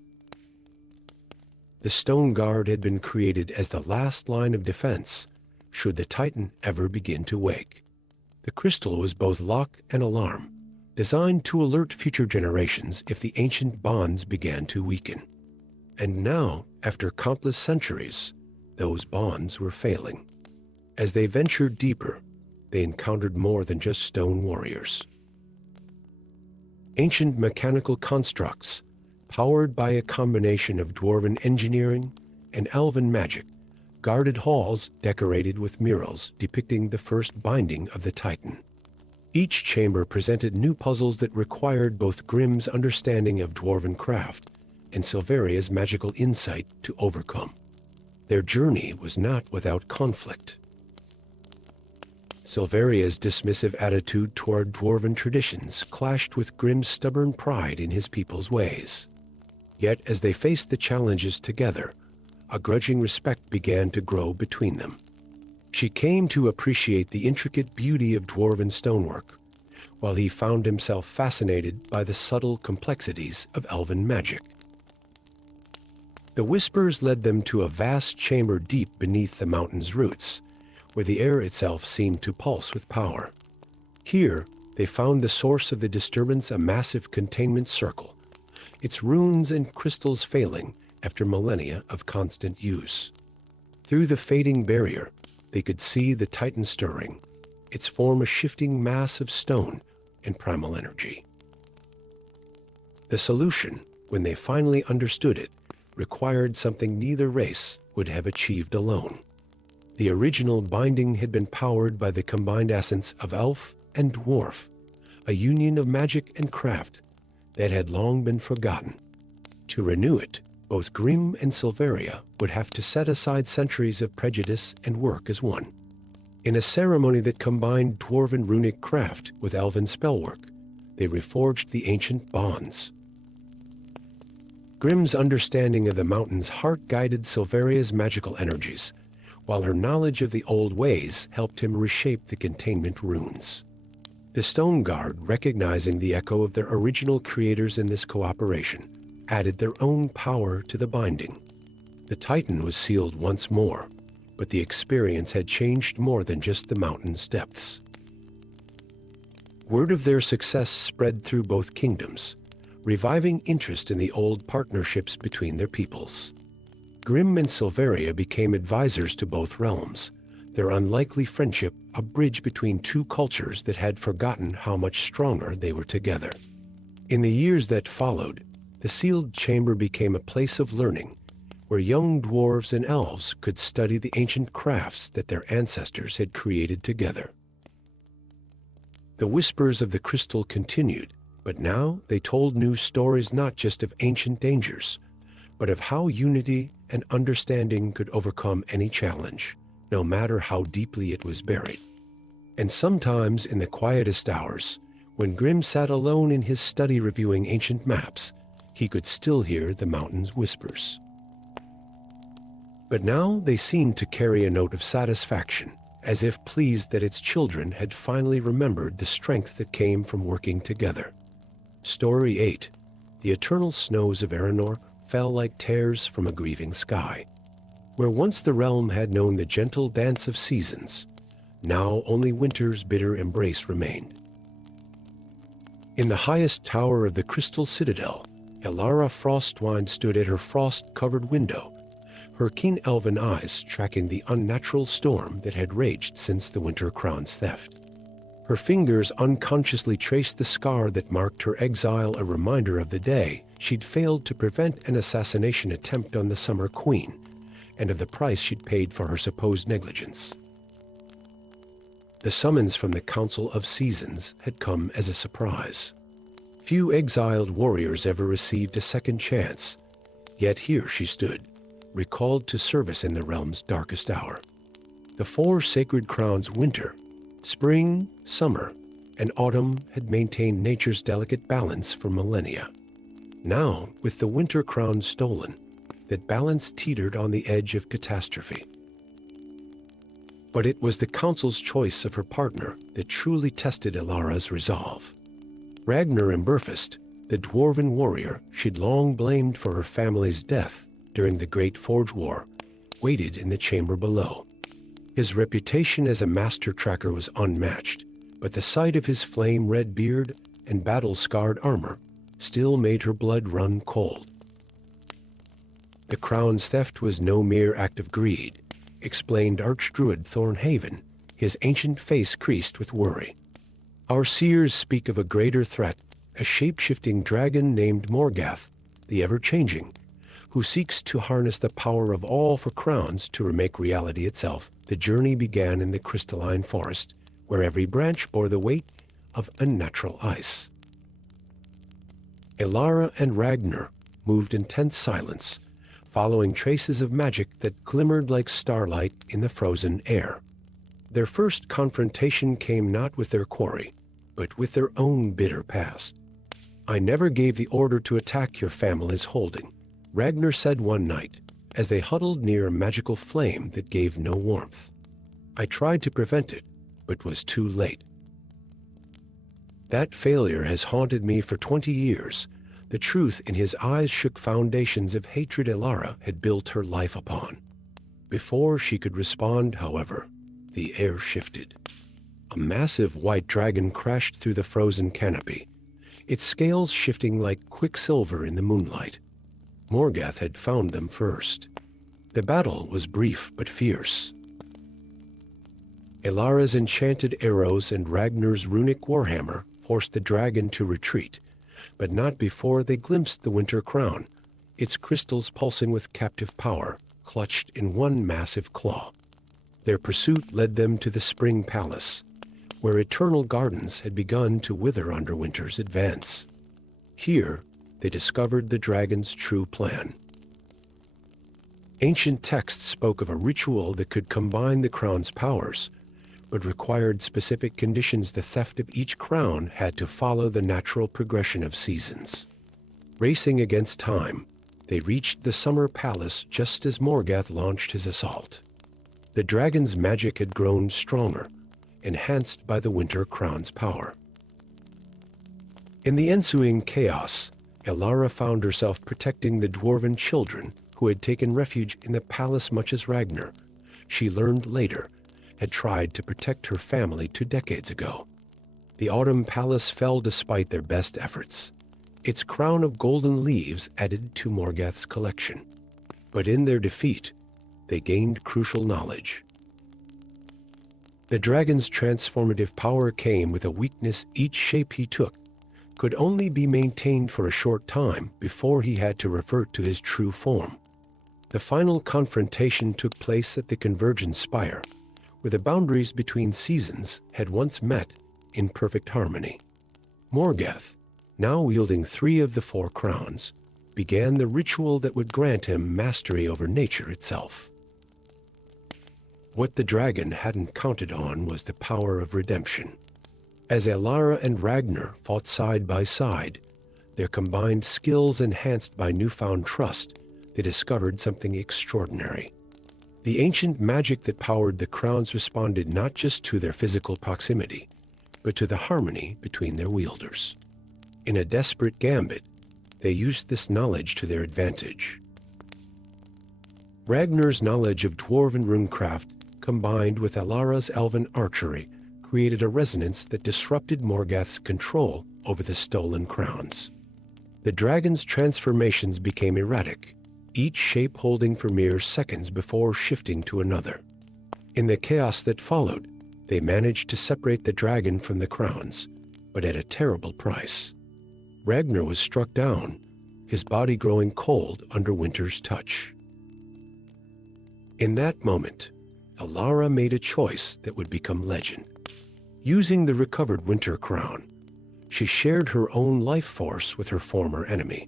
The Stone Guard had been created as the last line of defense, should the Titan ever begin to wake. The crystal was both lock and alarm, designed to alert future generations if the ancient bonds began to weaken. And now, after countless centuries, those bonds were failing. As they ventured deeper, they encountered more than just stone warriors. Ancient mechanical constructs, powered by a combination of dwarven engineering and elven magic, guarded halls decorated with murals depicting the first binding of the Titan. Each chamber presented new puzzles that required both Grim's understanding of dwarven craft and Silveria's magical insight to overcome. Their journey was not without conflict. Silveria's dismissive attitude toward dwarven traditions clashed with Grimm's stubborn pride in his people's ways. Yet as they faced the challenges together, a grudging respect began to grow between them. She came to appreciate the intricate beauty of dwarven stonework, while he found himself fascinated by the subtle complexities of elven magic. The whispers led them to a vast chamber deep beneath the mountain's roots, where the air itself seemed to pulse with power. Here, they found the source of the disturbance, a massive containment circle, its runes and crystals failing after millennia of constant use. Through the fading barrier, they could see the Titan stirring, its form a shifting mass of stone and primal energy. The solution, when they finally understood it, required something neither race would have achieved alone. The original binding had been powered by the combined essence of elf and dwarf, a union of magic and craft that had long been forgotten. To renew it, both Grimm and Silveria would have to set aside centuries of prejudice and work as one. In a ceremony that combined dwarven runic craft with elven spellwork, they reforged the ancient bonds. Grimm's understanding of the mountain's heart guided Silveria's magical energies, while her knowledge of the old ways helped him reshape the containment runes. The Stone Guard, recognizing the echo of their original creators in this cooperation, added their own power to the binding. The Titan was sealed once more, but the experience had changed more than just the mountain's depths. Word of their success spread through both kingdoms, reviving interest in the old partnerships between their peoples. Grimm and Silveria became advisors to both realms, their unlikely friendship a bridge between two cultures that had forgotten how much stronger they were together. In the years that followed, the sealed chamber became a place of learning, where young dwarves and elves could study the ancient crafts that their ancestors had created together. The whispers of the crystal continued, but now they told new stories not just of ancient dangers, but of how unity and understanding could overcome any challenge, no matter how deeply it was buried. And sometimes in the quietest hours, when Grimm sat alone in his study reviewing ancient maps, he could still hear the mountain's whispers. But now they seemed to carry a note of satisfaction, as if pleased that its children had finally remembered the strength that came from working together. Story 8. The eternal snows of Aranor fell like tears from a grieving sky. Where once the realm had known the gentle dance of seasons, now only winter's bitter embrace remained. In the highest tower of the Crystal Citadel, Elara Frostwine stood at her frost-covered window, her keen elven eyes tracking the unnatural storm that had raged since the Winter Crown's theft. Her fingers unconsciously traced the scar that marked her exile, a reminder of the day she'd failed to prevent an assassination attempt on the Summer Queen, and of the price she'd paid for her supposed negligence. The summons from the Council of Seasons had come as a surprise. Few exiled warriors ever received a second chance, yet here she stood, recalled to service in the realm's darkest hour. The four sacred crowns, winter, spring, summer, and autumn, had maintained nature's delicate balance for millennia. Now, with the winter crown stolen, that balance teetered on the edge of catastrophe. But it was the council's choice of her partner that truly tested Elara's resolve. Ragnar Imberfist, the dwarven warrior she'd long blamed for her family's death during the Great Forge War, waited in the chamber below. His reputation as a master tracker was unmatched, but the sight of his flame-red beard and battle-scarred armor still made her blood run cold. The crown's theft was no mere act of greed, explained Archdruid Thornhaven, his ancient face creased with worry. Our seers speak of a greater threat, a shape-shifting dragon named Morgath, the ever-changing, who seeks to harness the power of all for crowns to remake reality itself. The journey began in the crystalline forest, where every branch bore the weight of unnatural ice. Elara and Ragnar, moved in tense silence, following traces of magic that glimmered like starlight in the frozen air. Their first confrontation came not with their quarry, but with their own bitter past. "I never gave the order to attack your family's holding," Ragnar said one night, as they huddled near a magical flame that gave no warmth. "I tried to prevent it, but was too late. That failure has haunted me for 20 years." The truth in his eyes shook foundations of hatred Elara had built her life upon. Before she could respond, however, the air shifted. A massive white dragon crashed through the frozen canopy, its scales shifting like quicksilver in the moonlight. Morgath had found them first. The battle was brief but fierce. Elara's enchanted arrows and Ragnar's runic warhammer forced the dragon to retreat, but not before they glimpsed the winter crown, its crystals pulsing with captive power, clutched in one massive claw. Their pursuit led them to the spring palace, where eternal gardens had begun to wither under winter's advance. Here, they discovered the dragon's true plan. Ancient texts spoke of a ritual that could combine the crown's powers, but required specific conditions. The theft of each crown had to follow the natural progression of seasons. Racing against time, they reached the summer palace just as Morgath launched his assault. The dragon's magic had grown stronger, enhanced by the winter crown's power. In the ensuing chaos, Elara found herself protecting the dwarven children who had taken refuge in the palace, much as Ragnar, she learned later, had tried to protect her family 2 decades ago. The Autumn Palace fell despite their best efforts, its crown of golden leaves added to Morgath's collection. But in their defeat, they gained crucial knowledge. The dragon's transformative power came with a weakness. Each shape he took could only be maintained for a short time before he had to revert to his true form. The final confrontation took place at the Convergence Spire, where the boundaries between seasons had once met in perfect harmony. Morgath, now wielding 3 of the 4 crowns, began the ritual that would grant him mastery over nature itself. What the dragon hadn't counted on was the power of redemption. As Elara and Ragnar fought side by side, their combined skills enhanced by newfound trust, they discovered something extraordinary. The ancient magic that powered the crowns responded not just to their physical proximity, but to the harmony between their wielders. In a desperate gambit, they used this knowledge to their advantage. Ragnar's knowledge of dwarven runecraft, combined with Elara's elven archery, created a resonance that disrupted Morgath's control over the stolen crowns. The dragon's transformations became erratic, each shape holding for mere seconds before shifting to another. In the chaos that followed, they managed to separate the dragon from the crowns, but at a terrible price. Ragnar was struck down, his body growing cold under winter's touch. In that moment, Elara made a choice that would become legend. Using the recovered winter crown, she shared her own life force with her former enemy,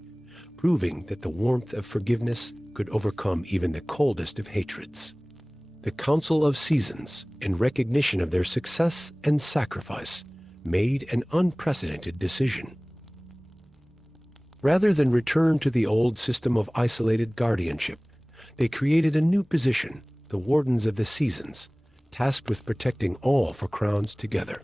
proving that the warmth of forgiveness could overcome even the coldest of hatreds. The Council of Seasons, in recognition of their success and sacrifice, made an unprecedented decision. Rather than return to the old system of isolated guardianship, they created a new position, the Wardens of the Seasons, tasked with protecting all 4 crowns together.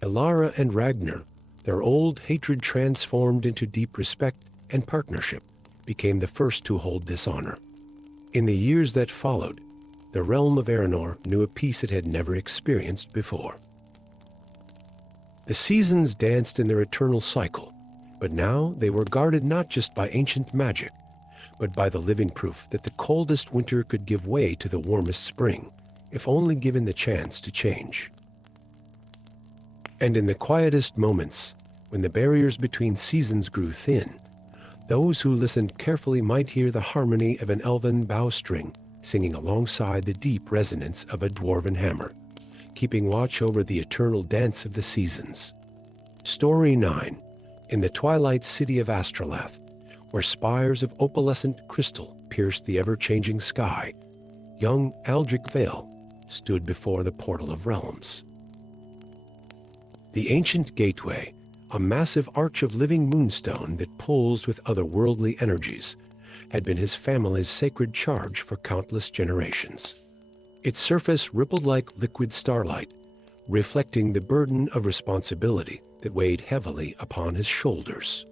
Elara and Ragnar, their old hatred transformed into deep respect and partnership, became the first to hold this honor. In the years that followed, the realm of Aranor knew a peace it had never experienced before. The seasons danced in their eternal cycle, but now they were guarded not just by ancient magic, but by the living proof that the coldest winter could give way to the warmest spring, if only given the chance to change. And in the quietest moments, when the barriers between seasons grew thin, those who listened carefully might hear the harmony of an elven bowstring singing alongside the deep resonance of a dwarven hammer, keeping watch over the eternal dance of the seasons. Story 9. In the twilight city of Astrolath, where spires of opalescent crystal pierced the ever-changing sky, young Aldrich Vale stood before the portal of realms. The ancient gateway, a massive arch of living moonstone that pulls with otherworldly energies, had been his family's sacred charge for countless generations. Its surface rippled like liquid starlight, reflecting the burden of responsibility that weighed heavily upon his shoulders.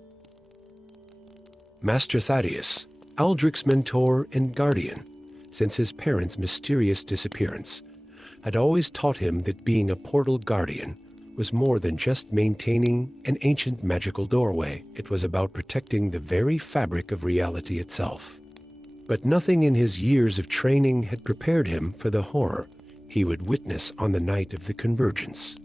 Master Thaddeus, Aldrich's mentor and guardian, since his parents' mysterious disappearance, had always taught him that being a portal guardian was more than just maintaining an ancient magical doorway. It was about protecting the very fabric of reality itself. But nothing in his years of training had prepared him for the horror he would witness on the night of the convergence.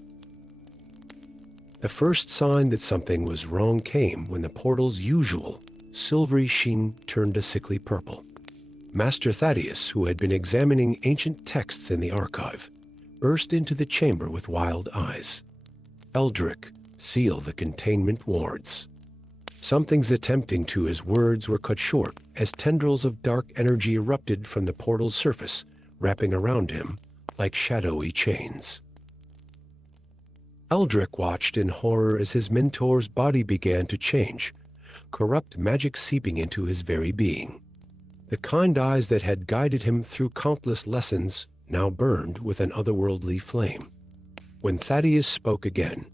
The first sign that something was wrong came when the portal's usual silvery sheen turned a sickly purple. Master Thaddeus, who had been examining ancient texts in the archive, burst into the chamber with wild eyes. "Eldrick, seal the containment wards." Something's attempting to his words were cut short as tendrils of dark energy erupted from the portal's surface, wrapping around him like shadowy chains. Eldrick watched in horror as his mentor's body began to change, corrupt magic seeping into his very being. The kind eyes that had guided him through countless lessons now burned with an otherworldly flame. When Thaddeus spoke again,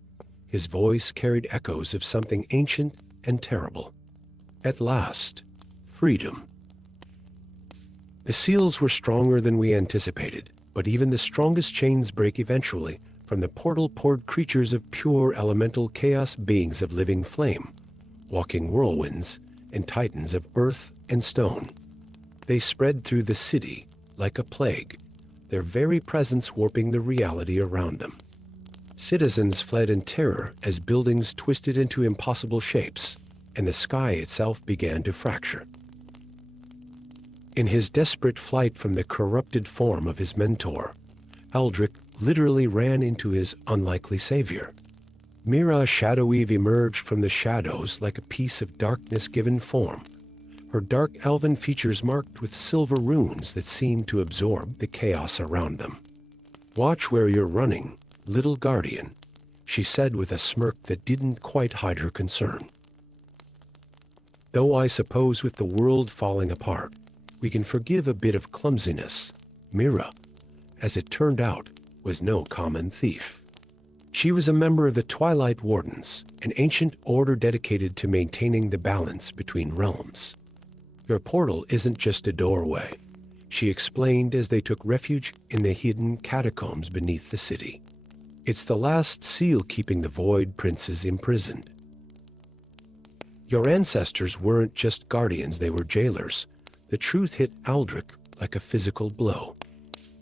his voice carried echoes of something ancient and terrible. At last, freedom. The seals were stronger than we anticipated, but even the strongest chains break eventually. From the portal poured creatures of pure elemental chaos, beings of living flame, walking whirlwinds, and titans of earth and stone. They spread through the city like a plague, their very presence warping the reality around them. Citizens fled in terror as buildings twisted into impossible shapes, and the sky itself began to fracture. In his desperate flight from the corrupted form of his mentor, Eldrick literally ran into his unlikely savior. Mira Shadowweave emerged from the shadows like a piece of darkness given form, her dark elven features marked with silver runes that seemed to absorb the chaos around them. "Watch where you're running, little guardian," she said with a smirk that didn't quite hide her concern. "Though I suppose with the world falling apart, we can forgive a bit of clumsiness. Mira, as it turned out, was no common thief. She was a member of the Twilight Wardens, an ancient order dedicated to maintaining the balance between realms. Your portal isn't just a doorway," she explained as they took refuge in the hidden catacombs beneath the city. "It's the last seal keeping the Void Princes imprisoned. Your ancestors weren't just guardians, they were jailers." The truth hit Aldrich like a physical blow.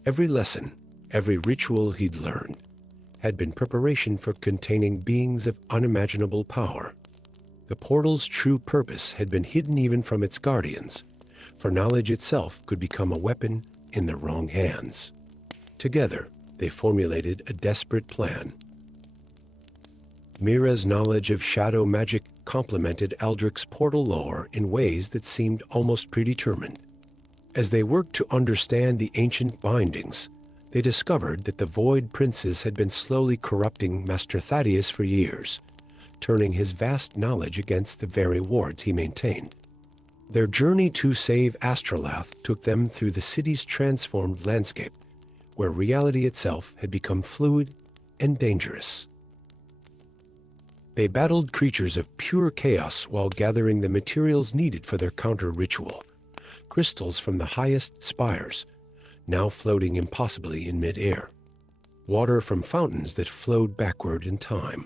Every lesson, every ritual he'd learned, had been preparation for containing beings of unimaginable power. The portal's true purpose had been hidden even from its guardians, for knowledge itself could become a weapon in the wrong hands. Together, they formulated a desperate plan. Mira's knowledge of shadow magic complemented Aldrich's portal lore in ways that seemed almost predetermined. As they worked to understand the ancient bindings, they discovered that the Void Princes had been slowly corrupting Master Thaddeus for years, turning his vast knowledge against the very wards he maintained. Their journey to save Astrolath took them through the city's transformed landscape, where reality itself had become fluid and dangerous. They battled creatures of pure chaos while gathering the materials needed for their counter-ritual, crystals from the highest spires, now floating impossibly in mid-air, water from fountains that flowed backward in time,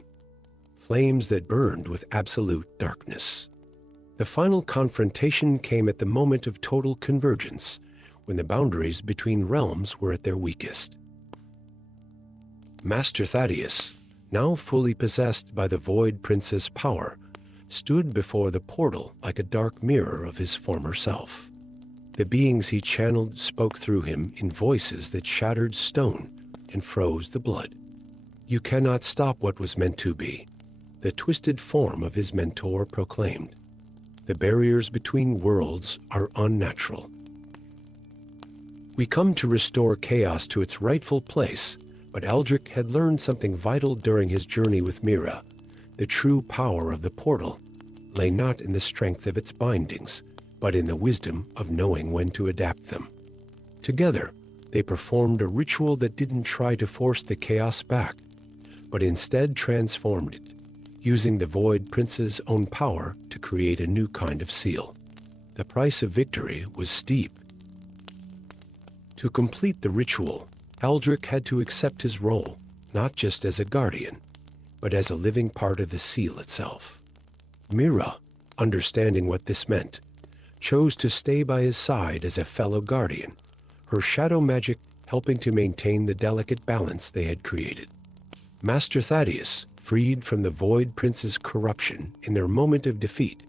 flames that burned with absolute darkness. The final confrontation came at the moment of total convergence, when the boundaries between realms were at their weakest. Master Thaddeus, now fully possessed by the Void Prince's power, stood before the portal like a dark mirror of his former self. The beings he channeled spoke through him in voices that shattered stone and froze the blood. "You cannot stop what was meant to be," the twisted form of his mentor proclaimed. The barriers between worlds are unnatural. We come to restore chaos to its rightful place, but Aldrich had learned something vital during his journey with Mira. The true power of the portal lay not in the strength of its bindings, but in the wisdom of knowing when to adapt them. Together, they performed a ritual that didn't try to force the chaos back, but instead transformed it, using the Void Prince's own power to create a new kind of seal. The price of victory was steep. To complete the ritual, Aldrich had to accept his role, not just as a guardian, but as a living part of the seal itself. Mira, understanding what this meant, chose to stay by his side as a fellow guardian, her shadow magic helping to maintain the delicate balance they had created. Master Thaddeus, freed from the Void Prince's corruption in their moment of defeat,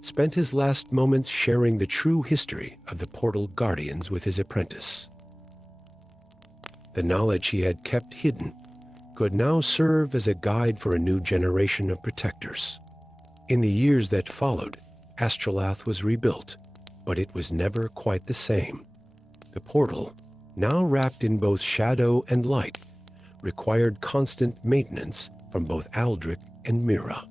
spent his last moments sharing the true history of the Portal Guardians with his apprentice. The knowledge he had kept hidden could now serve as a guide for a new generation of protectors. In the years that followed, Astrolath was rebuilt, but it was never quite the same. The portal, now wrapped in both shadow and light, required constant maintenance from both Aldrich and Mira.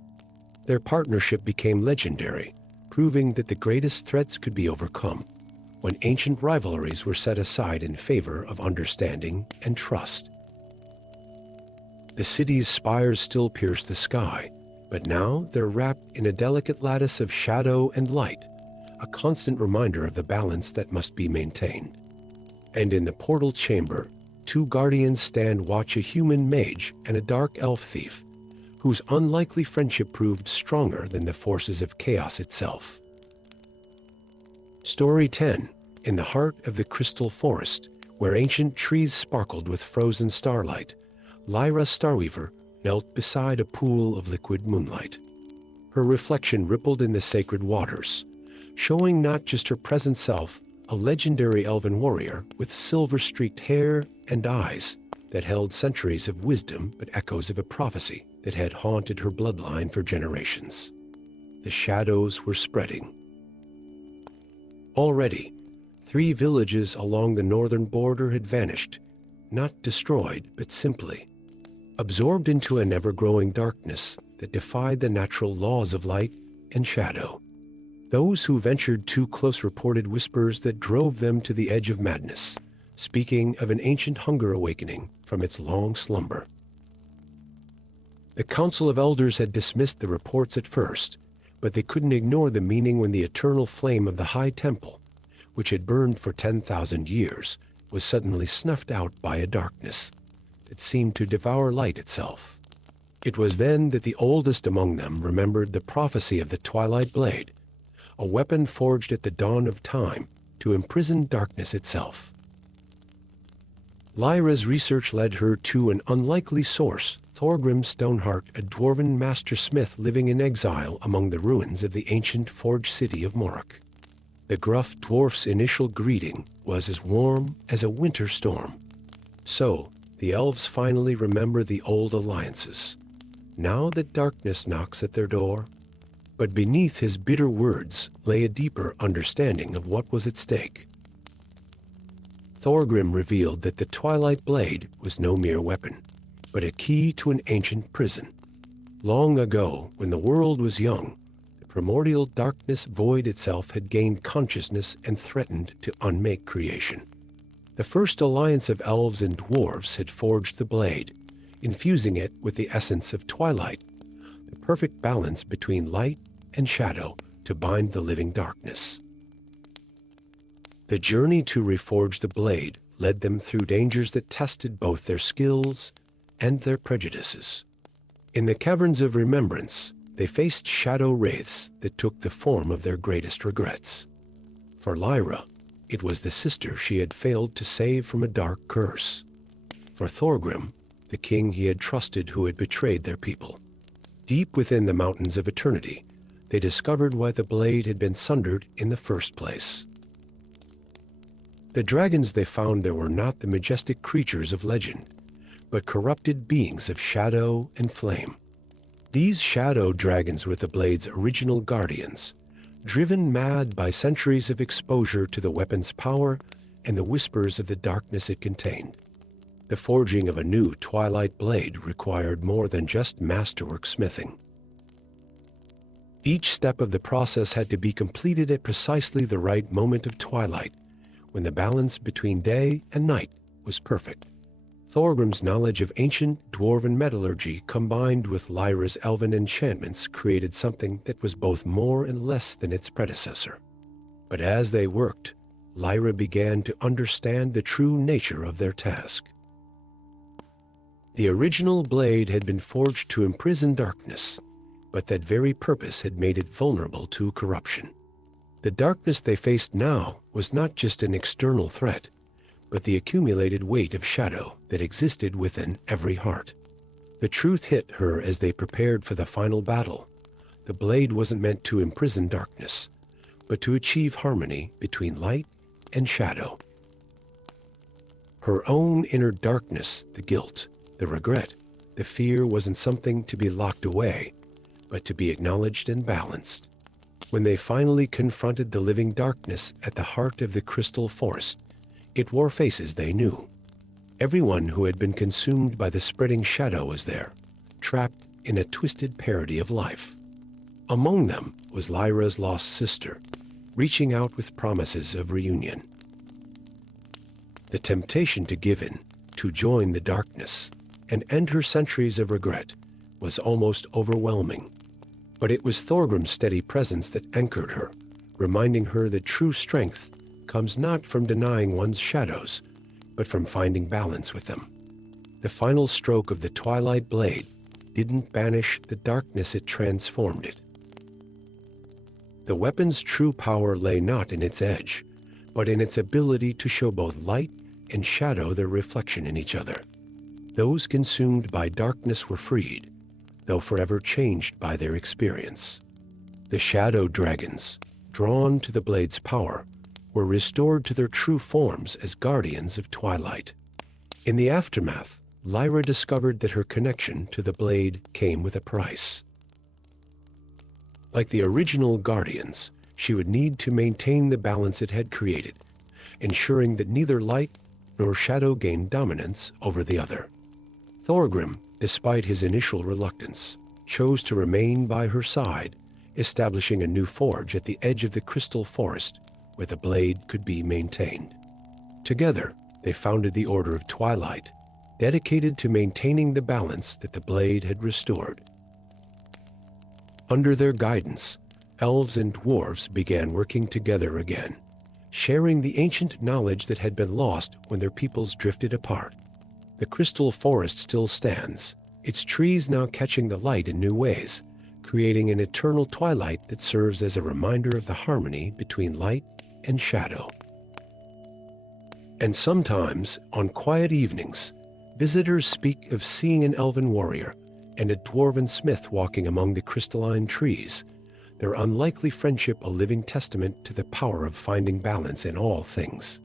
Their partnership became legendary, proving that the greatest threats could be overcome when ancient rivalries were set aside in favor of understanding and trust. The city's spires still pierce the sky, but now they're wrapped in a delicate lattice of shadow and light, a constant reminder of the balance that must be maintained. And in the portal chamber, two guardians stand watch, a human mage and a dark elf thief, whose unlikely friendship proved stronger than the forces of chaos itself. Story 10. In the heart of the crystal forest, where ancient trees sparkled with frozen starlight, Lyra Starweaver knelt beside a pool of liquid moonlight. Her reflection rippled in the sacred waters, showing not just her present self, a legendary elven warrior with silver-streaked hair and eyes that held centuries of wisdom but echoes of a prophecy that had haunted her bloodline for generations. The shadows were spreading. Already, 3 villages along the northern border had vanished, not destroyed, but simply absorbed into an ever-growing darkness that defied the natural laws of light and shadow. Those who ventured too close reported whispers that drove them to the edge of madness, speaking of an ancient hunger awakening from its long slumber. The Council of Elders had dismissed the reports at first, but they couldn't ignore the meaning when the eternal flame of the High Temple, which had burned for 10,000 years, was suddenly snuffed out by a darkness that seemed to devour light itself. It was then that the oldest among them remembered the prophecy of the Twilight Blade, a weapon forged at the dawn of time to imprison darkness itself. Lyra's research led her to an unlikely source, Thorgrim Stoneheart, a dwarven master smith living in exile among the ruins of the ancient forge city of Morok. The gruff dwarf's initial greeting was as warm as a winter storm. So, the elves finally remember the old alliances, now that darkness knocks at their door. But beneath his bitter words lay a deeper understanding of what was at stake. Thorgrim revealed that the Twilight Blade was no mere weapon, but a key to an ancient prison. Long ago, when the world was young, the primordial darkness void itself had gained consciousness and threatened to unmake creation. The first alliance of elves and dwarves had forged the blade, infusing it with the essence of twilight, the perfect balance between light and shadow to bind the living darkness. The journey to reforge the blade led them through dangers that tested both their skills and their prejudices. In the caverns of remembrance, they faced shadow wraiths that took the form of their greatest regrets. For Lyra, it was the sister she had failed to save from a dark curse. For Thorgrim, the king he had trusted who had betrayed their people. Deep within the mountains of eternity, they discovered why the blade had been sundered in the first place. The dragons they found there were not the majestic creatures of legend, but corrupted beings of shadow and flame. These shadow dragons were the blade's original guardians, driven mad by centuries of exposure to the weapon's power and the whispers of the darkness it contained. The forging of a new twilight blade required more than just masterwork smithing. Each step of the process had to be completed at precisely the right moment of twilight, when the balance between day and night was perfect. Thorgrim's knowledge of ancient dwarven metallurgy combined with Lyra's elven enchantments created something that was both more and less than its predecessor. But as they worked, Lyra began to understand the true nature of their task. The original blade had been forged to imprison darkness, but that very purpose had made it vulnerable to corruption. The darkness they faced now was not just an external threat, but the accumulated weight of shadow that existed within every heart. The truth hit her as they prepared for the final battle. The blade wasn't meant to imprison darkness, but to achieve harmony between light and shadow. Her own inner darkness, the guilt, the regret, the fear wasn't something to be locked away, but to be acknowledged and balanced. When they finally confronted the living darkness at the heart of the crystal forest, it wore faces they knew. Everyone who had been consumed by the spreading shadow was there, trapped in a twisted parody of life. Among them was Lyra's lost sister, reaching out with promises of reunion. The temptation to give in, to join the darkness, and end her centuries of regret was almost overwhelming. But it was Thorgrim's steady presence that anchored her, reminding her that true strength comes not from denying one's shadows, but from finding balance with them. The final stroke of the twilight blade didn't banish the darkness, it transformed it. The weapon's true power lay not in its edge, but in its ability to show both light and shadow their reflection in each other. Those consumed by darkness were freed, though forever changed by their experience. The shadow dragons, drawn to the blade's power, were restored to their true forms as guardians of twilight. In the aftermath, Lyra discovered that her connection to the blade came with a price. Like the original guardians, she would need to maintain the balance it had created, ensuring that neither light nor shadow gained dominance over the other. Thorgrim, despite his initial reluctance, chose to remain by her side, establishing a new forge at the edge of the crystal forest where the blade could be maintained. Together, they founded the Order of Twilight, dedicated to maintaining the balance that the blade had restored. Under their guidance, elves and dwarves began working together again, sharing the ancient knowledge that had been lost when their peoples drifted apart. The crystal forest still stands, its trees now catching the light in new ways, creating an eternal twilight that serves as a reminder of the harmony between light and shadow. And sometimes, on quiet evenings, visitors speak of seeing an elven warrior and a dwarven smith walking among the crystalline trees, their unlikely friendship a living testament to the power of finding balance in all things.